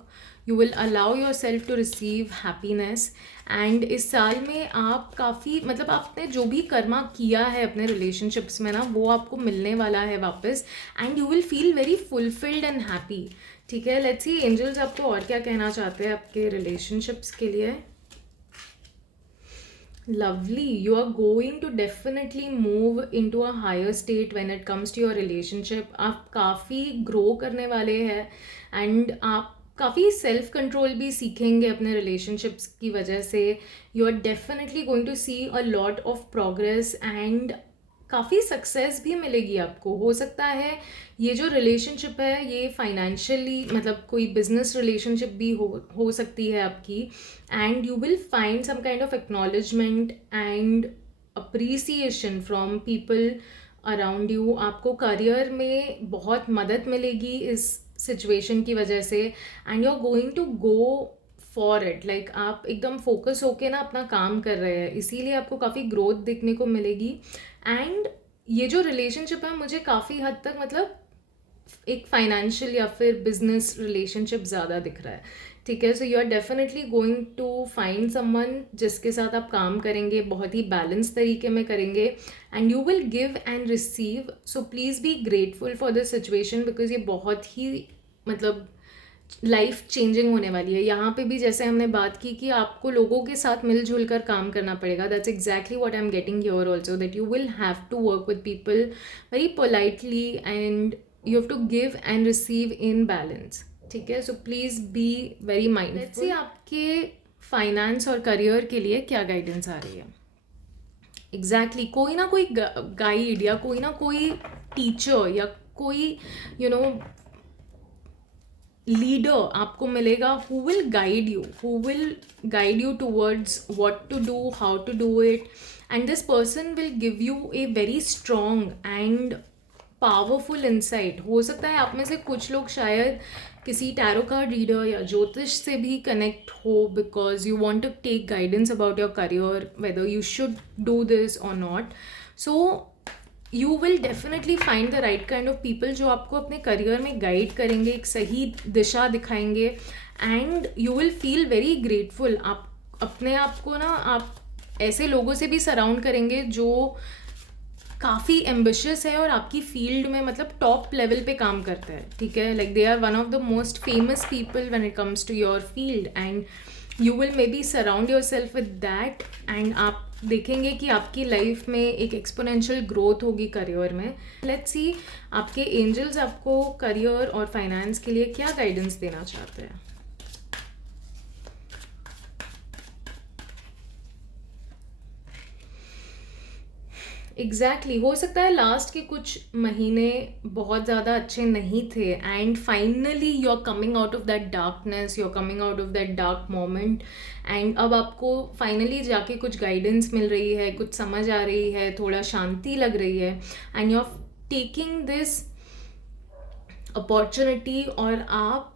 You will allow yourself to receive happiness. And इस साल में आप काफ़ी मतलब आपने जो भी कर्मा किया है अपने रिलेशनशिप्स में ना, वो आपको मिलने वाला है वापस. And you will feel very fulfilled and happy. ठीक है, लेट्स सी एंजल्स आपको और क्या कहना चाहते हैं आपके रिलेशनशिप्स के लिए. Lovely, you are going to definitely move into a higher state when it comes to your relationship. आप काफ़ी ग्रो करने वाले हैं एंड आप काफ़ी सेल्फ कंट्रोल भी सीखेंगे अपने रिलेशनशिप्स की वजह से. You are definitely going to see a lot of progress and काफ़ी सक्सेस भी मिलेगी आपको. हो सकता है ये जो रिलेशनशिप है ये फाइनेंशियली मतलब कोई बिजनेस रिलेशनशिप भी हो सकती है आपकी. And you will find some kind of acknowledgement and appreciation from people around you. आपको करियर में बहुत मदद मिलेगी इस सिचुएशन की वजह से. And you are going to go for it. Like आप एकदम फोकस होके ना अपना काम कर रहे हैं, इसीलिए आपको काफ़ी ग्रोथ देखने को मिलेगी. एंड ये जो रिलेशनशिप है मुझे काफ़ी हद तक मतलब एक फाइनेंशियल या फिर बिजनेस रिलेशनशिप ज़्यादा दिख रहा है. ठीक है, so you are definitely going to find someone जिसके साथ आप काम करेंगे, बहुत ही बैलेंस तरीके में करेंगे. And you will give and receive. So please be grateful for this situation because ये बहुत ही मतलब लाइफ चेंजिंग होने वाली है. यहाँ पे भी जैसे हमने बात की कि आपको लोगों के साथ मिलजुल कर काम करना पड़ेगा. That's exactly what I am getting here also, that you will have to work with people very politely and you have to give and receive in balance. ठीक है, so please be very mindful. Let's see आपके finance और career के लिए क्या guidance आ रही है. एग्जैक्टली कोई ना कोई गाइड या कोई ना कोई टीचर या कोई लीडर आपको मिलेगा who will guide you towards what to do, how to do it. And this person will give you a very strong and powerful insight. हो सकता है आप में से कुछ लोग शायद किसी टैरो कार्ड रीडर या ज्योतिष से भी कनेक्ट हो because you want to take guidance about your career, whether you should do this और not. So you will definitely find the right kind of people जो आपको अपने करियर में गाइड करेंगे, एक सही दिशा दिखाएंगे. And you will feel very grateful. आप अपने आप को ना आप ऐसे लोगों से भी सराउंड करेंगे जो काफ़ी एम्बिशियस है और आपकी फील्ड में मतलब टॉप लेवल पे काम करते हैं. ठीक है, like they are one of the most famous people when it comes to your field. And you will maybe surround yourself with that. And आप देखेंगे कि आपकी लाइफ में एक एक्सपोनेंशियल ग्रोथ होगी करियर में. लेट्स सी आपके angels आपको करियर और फाइनेंस के लिए क्या गाइडेंस देना चाहते हैं. एग्जैक्टली हो सकता है लास्ट के कुछ महीने बहुत ज़्यादा अच्छे नहीं थे and finally you are coming out of that darkness, you are coming out of that dark moment and अब आपको फाइनली जाके कुछ गाइडेंस मिल रही है, कुछ समझ आ रही है, थोड़ा शांति लग रही है and you are taking this opportunity और आप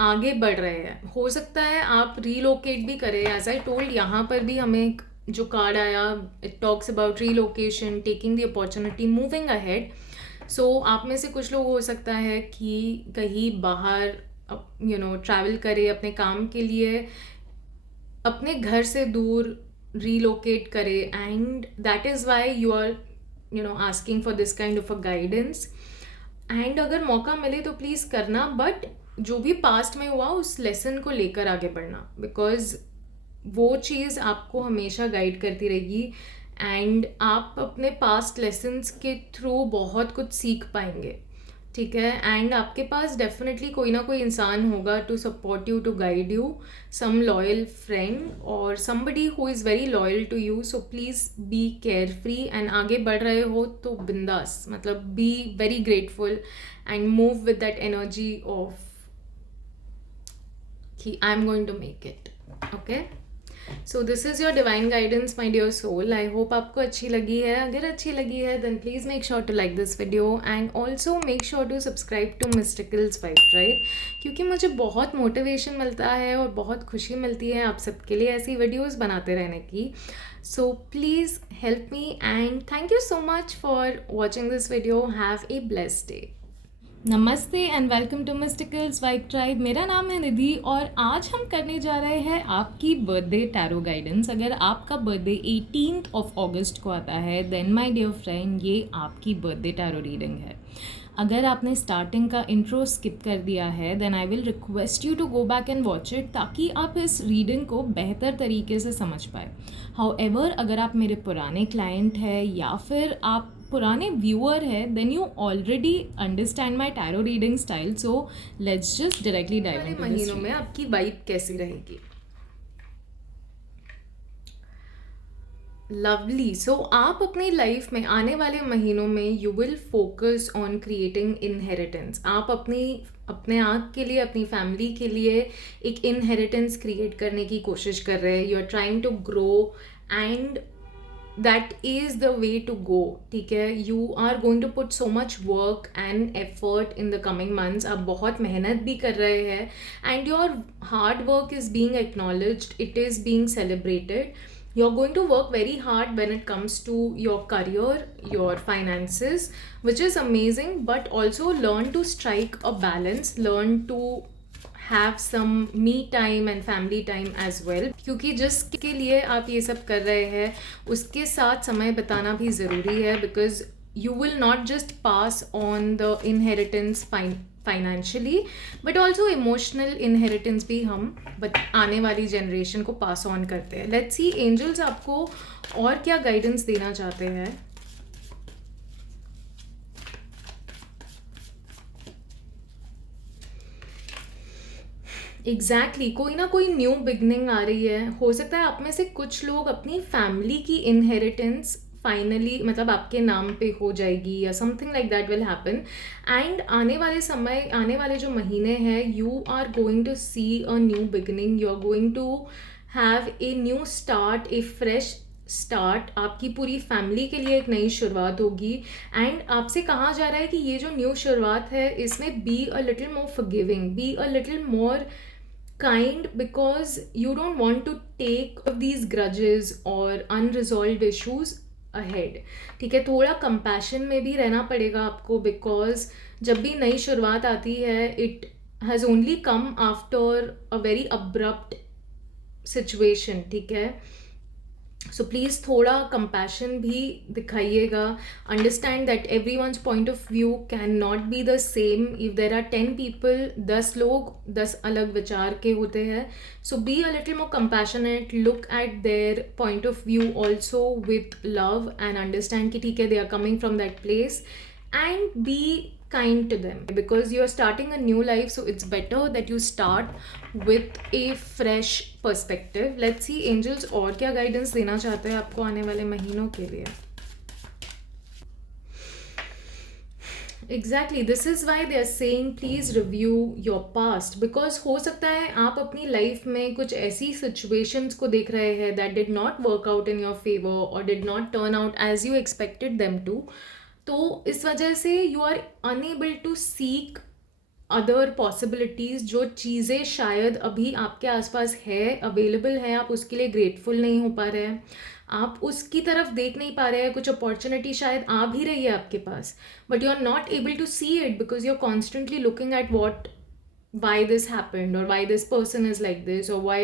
आगे बढ़ रहे हैं. हो सकता है आप रीलोकेट भी करें. एज आई टोल्ड, यहाँ पर भी हमें जो कार्ड आया, it talks about relocation, taking the opportunity, moving ahead. So आप में से कुछ लोग हो सकता है कि कहीं बाहर ट्रैवल करे अपने काम के लिए, अपने घर से दूर रीलोकेट करे and that is why you are asking for this kind of a guidance. And अगर मौका मिले तो प्लीज़ करना, बट जो भी पास्ट में हुआ उस लेसन को लेकर आगे बढ़ना, बिकॉज वो चीज़ आपको हमेशा गाइड करती रहेगी एंड आप अपने पास्ट लेसन्स के थ्रू बहुत कुछ सीख पाएंगे. ठीक है, एंड आपके पास डेफिनेटली कोई ना कोई इंसान होगा to support you, to guide you, some loyal friend और somebody who is very loyal to you. So please be carefree and आगे बढ़ रहे हो तो बिंदास, मतलब be very grateful and move with that energy of कि I am going to make it. Okay, so this is your divine guidance my dear soul. I hope आपको अच्छी लगी है. अगर अच्छी लगी है then please make sure to like this video and also make sure to subscribe to मिस्टिकल्स vibe tribe, क्योंकि मुझे बहुत मोटिवेशन मिलता है और बहुत खुशी मिलती है आप सबके लिए ऐसी वीडियोज़ बनाते रहने की. So please help me and thank you so much for watching this video. Have a blessed day. नमस्ते and welcome to मिस्टिकल्स vibe tribe. मेरा नाम है निधि और आज हम करने जा रहे हैं आपकी बर्थडे टैरो गाइडेंस. अगर आपका बर्थडे 18 अगस्त को आता है देन माय डियर फ्रेंड, ये आपकी बर्थडे टैरो रीडिंग है. अगर आपने स्टार्टिंग का इंट्रो स्किप कर दिया है then I will request you to go back and watch it, ताकि आप इस रीडिंग को बेहतर तरीके से समझ पाए. हाउएवर, अगर आप मेरे पुराने क्लाइंट हैं या फिर आप पुराने व्यूअर है then you already understand my tarot reading style. So let's just directly dive into this. महीनों में आपकी वाइब कैसी रहेगी? लवली. सो आप अपनी लाइफ में आने वाले महीनों में you will focus on creating inheritance. आप अपने आप के लिए, अपनी फैमिली के लिए एक इनहेरिटेंस क्रिएट करने की कोशिश कर रहे हैं. You are trying to grow and that is the way to go. ठीक है, you are going to put so much work and effort in the coming months. आप बहुत मेहनत भी कर रहे हैं and your hard work is being acknowledged, it is being celebrated. You're going to work very hard when it comes to your career, your finances, which is amazing, but also learn to strike a balance, learn to have some me time and family time as well, क्योंकि जिसके लिए आप ये सब कर रहे हैं उसके साथ समय बिताना भी ज़रूरी है, because you will not just pass on the inheritance financially but also emotional inheritance भी हम आने वाली जनरेशन को पास ऑन करते हैं. लेट्स सी एंजल्स आपको और क्या गाइडेंस देना चाहते हैं. एग्जैक्टली कोई ना कोई न्यू बिगनिंग आ रही है. हो सकता है आप में से कुछ लोग अपनी फैमिली की इनहेरिटेंस फाइनली मतलब आपके नाम पे हो जाएगी या something like that will happen. And आने वाले जो महीने हैं you are going to see a new beginning. You are going to have a new start, a fresh start. आपकी पूरी फैमिली के लिए एक नई शुरुआत होगी एंड आपसे कहा जा रहा है कि ये जो न्यू शुरुआत है इसमें B a little more forgiving, B a little more kind, because you don't want to take these grudges or unresolved issues ahead. ठीक है, थोड़ा compassion में भी रहना पड़ेगा आपको, because जब भी नई शुरुआत आती है it has only come after a very abrupt situation. ठीक है, सो प्लीज़ थोड़ा कंपैशन भी दिखाइएगा. Understand that everyone's point of view can not be the same. If there are 10 people, 10 लोग 10 अलग विचार के होते हैं. So be a little more compassionate, look at their point of view also with love and understand कि ठीक है, they are coming from that place and be kind to them, because you are starting a new life, so it's better that you start with a fresh perspective. Let's see angels और क्या guidance देना चाहते हैं आपको आने वाले महीनों के लिए. Exactly, this is why they are saying please review your past, because हो सकता है आप अपनी लाइफ में कुछ ऐसी सिचुएशंस को देख रहे हैं that did not work out in your favour और did not turn out as you expected them to. तो इस वजह से you are unable to seek other possibilities, जो चीज़ें शायद अभी आपके आसपास है, अवेलेबल है, आप उसके लिए ग्रेटफुल नहीं हो पा रहे हैं, आप उसकी तरफ देख नहीं पा रहे हैं। कुछ अपॉर्चुनिटी शायद आ भी रही है आपके पास, but you are not able to see it because you are constantly looking at what why this happened, or why this person is like this, or why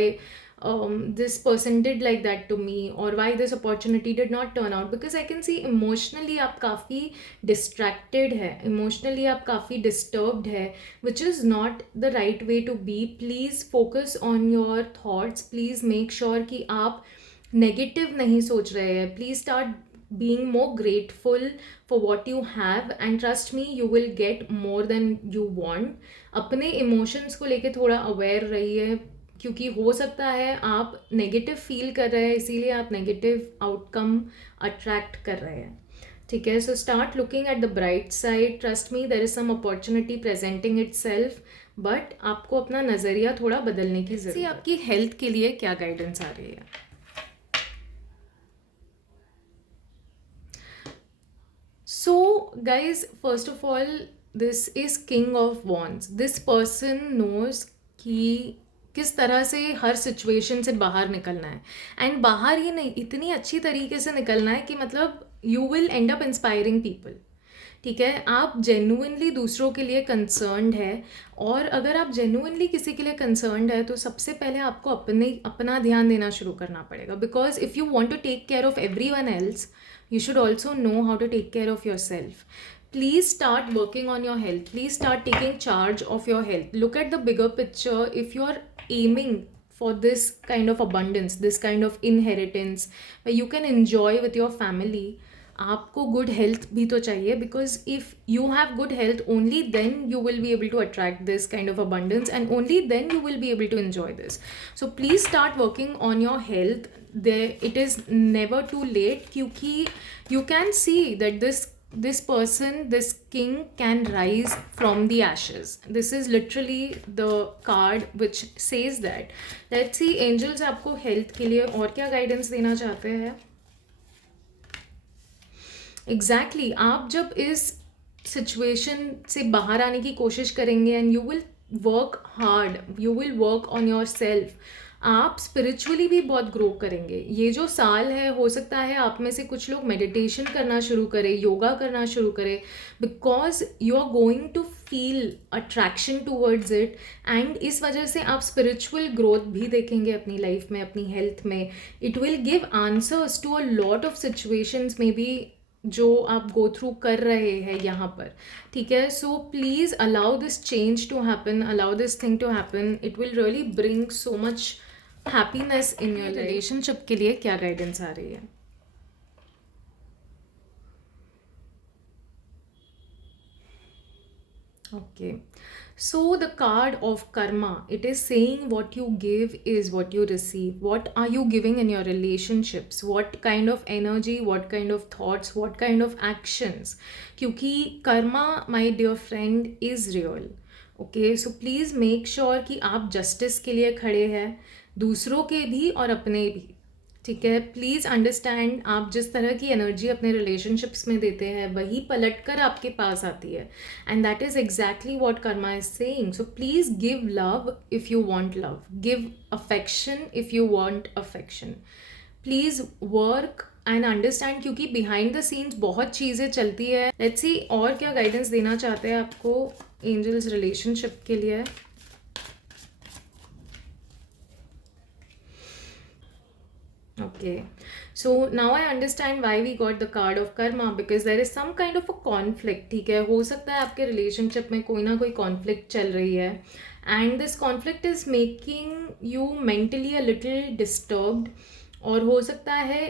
this person did like that to me, or why this opportunity did not turn out. Because I can see emotionally आप काफ़ी distracted है, emotionally आप काफ़ी disturbed है, which is not the right way to be. Please focus on your thoughts. Please make sure कि आप negative नहीं सोच रहे हैं. Please start being more grateful for what you have, and trust me, you will get more than you want. अपने emotions को लेके थोड़ा अवेयर रहिए, क्योंकि हो सकता है आप नेगेटिव फील कर रहे हैं, इसीलिए आप नेगेटिव आउटकम अट्रैक्ट कर रहे हैं। ठीक है, so start looking at the bright side. Trust me, there is some opportunity presenting itself, but आपको अपना नज़रिया थोड़ा बदलने की जरूरत है। आपकी हेल्थ के लिए क्या गाइडेंस आ रही है? So guys, first of all, this is King of Wands. This person knows कि किस तरह से हर सिचुएशन से बाहर निकलना है, एंड बाहर ही नहीं, इतनी अच्छी तरीके से निकलना है कि मतलब you will and up inspiring people. ठीक है, आप जेन्युइनली दूसरों के लिए कंसर्न्ड है, और अगर आप जेन्युइनली किसी के लिए कंसर्न्ड है तो सबसे पहले आपको अपना ध्यान देना शुरू करना पड़ेगा। Because if you want to take care of everyone else, you should also know how to take care of yourself. Please start working on your health. Please start taking charge of your health. Look at the bigger picture. If you are aiming for this kind of abundance, this kind of inheritance where you can enjoy with your family, आपको good health भी तो चाहिए, because if you have good health only then you will be able to attract this kind of abundance, and only then you will be able to enjoy this. So please start working on your health. It is never too late, क्योंकि you can see that this person, this king can rise from the ashes. This is literally the card which says that. Let's see angels आपको health के लिए और क्या guidance देना चाहते हैं। Exactly, आप जब इस सिचुएशन से बाहर आने की कोशिश करेंगे and you will work hard, you will work on your self, आप स्पिरिचुअली भी बहुत ग्रो करेंगे। ये जो साल है, हो सकता है आप में से कुछ लोग मेडिटेशन करना शुरू करें, योगा करना शुरू करें, because you are going to feel attraction towards it, and इस वजह से आप स्पिरिचुअल ग्रोथ भी देखेंगे अपनी लाइफ में, अपनी हेल्थ में। It will give answers to a lot of situations में भी जो आप गो थ्रू कर रहे हैं यहाँ पर। ठीक है, so please allow this change to happen, allow this thing to happen. It will really bring so much happiness in your relationship के लिए क्या गाइडेंस आ रही है? Okay, so the card of karma, it is saying what you give is what you receive. What are you giving in your relationships? What kind of energy, what kind of thoughts, what kind of actions? क्योंकि karma, my dear friend, is real. Okay, so please make sure कि आप justice के लिए खड़े हैं, दूसरों के भी और अपने भी। ठीक है, प्लीज़ अंडरस्टैंड, आप जिस तरह की एनर्जी अपने रिलेशनशिप्स में देते हैं वही पलट कर आपके पास आती है, and that is exactly what Karma is saying. So please give love if you want love, give affection if you want affection. Please work and understand, क्योंकि बिहाइंड द सीन्स बहुत चीज़ें चलती है। लेट्स सी और क्या गाइडेंस देना चाहते हैं आपको एंजल्स रिलेशनशिप के लिए। Okay, so now I understand why we got the card of karma, because there is some kind of a conflict. ठीक है, हो सकता है आपके रिलेशनशिप में कोई ना कोई कॉन्फ्लिक्ट चल रही है, and this conflict is making you mentally a little disturbed, और हो सकता है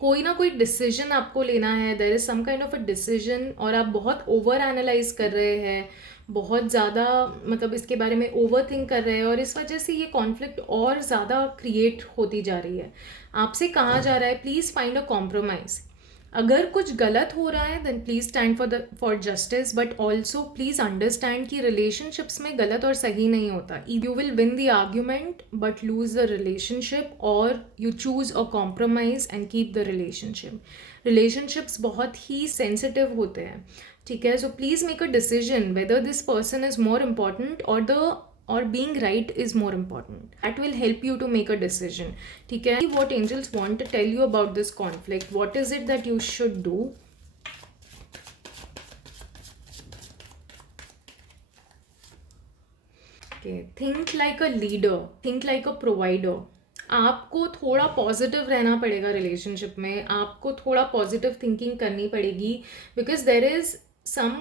कोई ना कोई डिसीजन आपको लेना है, there is some kind of a decision, और आप बहुत ओवर एनालाइज कर रहे हैं, बहुत ज़्यादा मतलब इसके बारे में ओवर थिंक कर रहे हैं, और इस वजह से ये कॉन्फ्लिक्ट और ज़्यादा क्रिएट होती जा रही है। आपसे कहा जा रहा है प्लीज़ फाइंड अ कॉम्प्रोमाइज़। अगर कुछ गलत हो रहा है then please stand for justice, but also please understand कि रिलेशनशिप्स में गलत और सही नहीं होता. You will win the argument but lose the relationship, और you choose a compromise and keep the relationship. Relationships बहुत ही सेंसिटिव होते हैं, ठीक है. So please make a decision whether this person is more important or being right is more important. That will help you to make a decision. ठीक है. What angels want to tell you about this conflict? What is it that you should do? Okay. Think like a leader. Think like a provider. आपको थोड़ा positive रहना पड़ेगा relationship में. आपको थोड़ा positive thinking करनी पड़ेगी, because there is some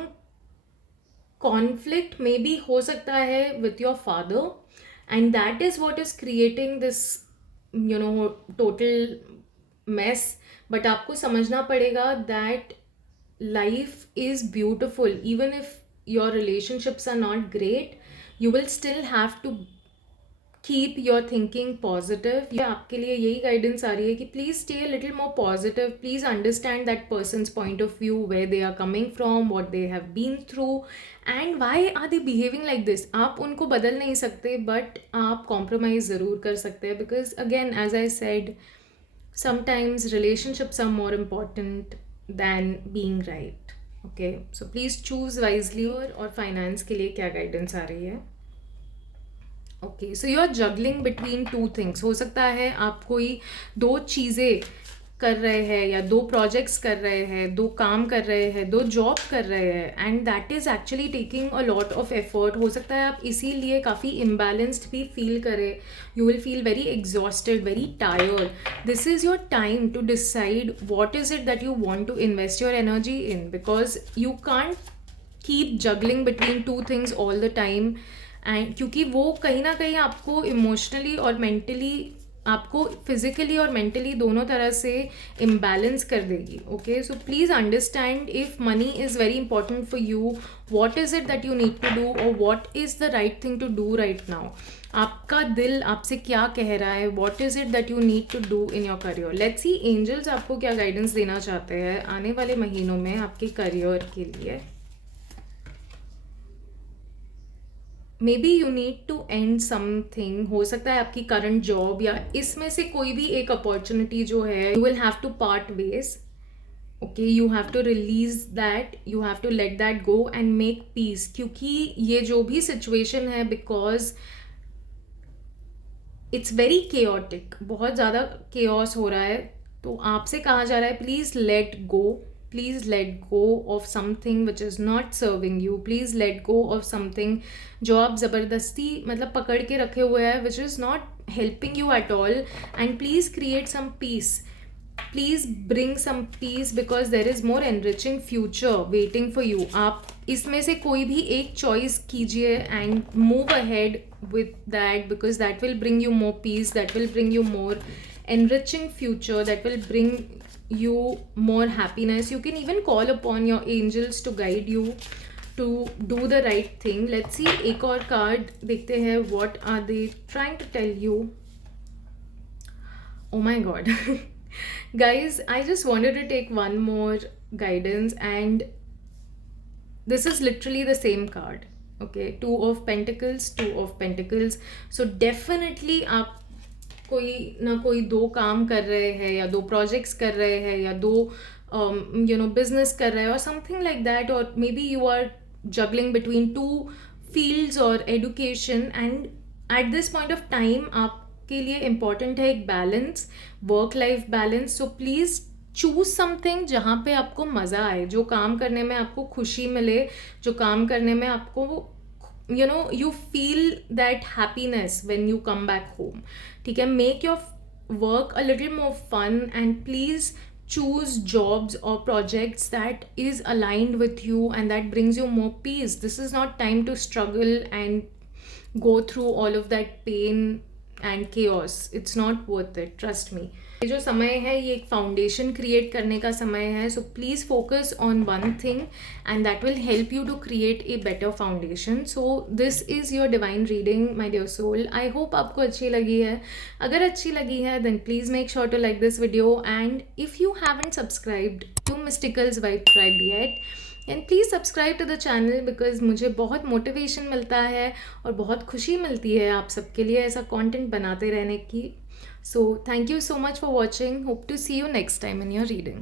conflict maybe हो सकता है with your father, and that is what is creating this total mess. But आपको समझना पड़ेगा that life is beautiful. Even if your relationships are not great, you will still have to keep your thinking positive. आपके लिए यही guidance आ रही है कि please stay a little more positive. Please understand that person's point of view, where they are coming from, what they have been through, and why are they behaving like this. आप उनको बदल नहीं सकते, but आप compromise ज़रूर कर सकते हैं, because again as I said, sometimes relationships are more important than being right. Okay, so please choose wisely. और फाइनेंस के लिए क्या गाइडेंस आ रही है? Okay, so you are juggling between two things. हो सकता है आप कोई दो चीज़ें कर रहे हैं, या दो प्रोजेक्ट्स कर रहे हैं, दो काम कर रहे हैं, दो जॉब कर रहे हैं, and that is actually taking a lot of effort. हो सकता है आप इसीलिए काफ़ी इम्बैलेंस्ड भी फील करें. You will feel very exhausted, very tired. This is your time to decide what is it that you want to invest your energy in, because you can't keep juggling between two things all the time. And क्योंकि वो कहीं ना कहीं आपको emotionally और mentally, आपको physically और mentally दोनों तरह से इम्बैलेंस कर देगी. Okay, so please understand, if money is very important for you, what is it that you need to do, और what is the right thing to do right now. आपका दिल आपसे क्या कह रहा है, what is it that you need to do in your career. Let's see angels आपको क्या गाइडेंस देना चाहते हैं आने वाले महीनों में आपके करियर के लिए. Maybe you need to end something. हो सकता है आपकी करंट जॉब या इसमें से कोई भी एक अपॉर्चुनिटी जो है, you will have to part ways. Okay, you have to release that, you have to let that go and make peace. क्योंकि ये जो भी सिचुएशन है, बिकॉज इट्स वेरी केओटिक, बहुत ज़्यादा केओस हो रहा है, तो आपसे कहा जा रहा है please let go. Please let go of something which is not serving you. Please let go of something जो आप ज़बरदस्ती मतलब पकड़ के रखे हुए हैं, which is not helping you at all. And please create some peace. Please bring some peace, because there is more enriching future waiting for you. आप इसमें से कोई भी एक choice कीजिए and move ahead with that, because that will bring you more peace, that will bring you more enriching future, that will bring you more happiness. You can even call upon your angels to guide you to do the right thing. Let's see, एक और card देखते हैं, what are they trying to tell you. Oh my god. Guys, I just wanted to take one more guidance, and this is literally the same card. Okay, Two of Pentacles. So definitely आप कोई ना कोई दो काम कर रहे हैं, या दो प्रोजेक्ट्स कर रहे हैं, या दो बिजनेस कर रहे हैं, और समथिंग लाइक दैट. और maybe you are juggling between two fields और education, and at this point of time आपके लिए इम्पॉर्टेंट है एक balance, work life balance. So please choose something जहाँ पे आपको मज़ा आए, जो काम करने में आपको खुशी मिले, जो काम करने में आपको you feel that happiness when you come back home. ठीक है, make your work a little more fun, and please choose jobs or projects that is aligned with you and that brings you more peace. This is not time to struggle and go through all of that pain and chaos. It's not worth it, trust me. ये जो समय है ये एक foundation create करने का समय है. So please focus on one thing and that will help you to create a better foundation. So this is your divine reading my dear soul. I hope आपको अच्छी लगी है. अगर अच्छी लगी है then please make sure to like this video, and if you haven't subscribed to मिस्टिकल्स vibe Tribe yet, and please subscribe to the channel, because मुझे बहुत मोटिवेशन मिलता है और बहुत खुशी मिलती है आप सबके लिए ऐसा कंटेंट बनाते रहने की. So thank you so much for watching. Hope to see you next time in your reading.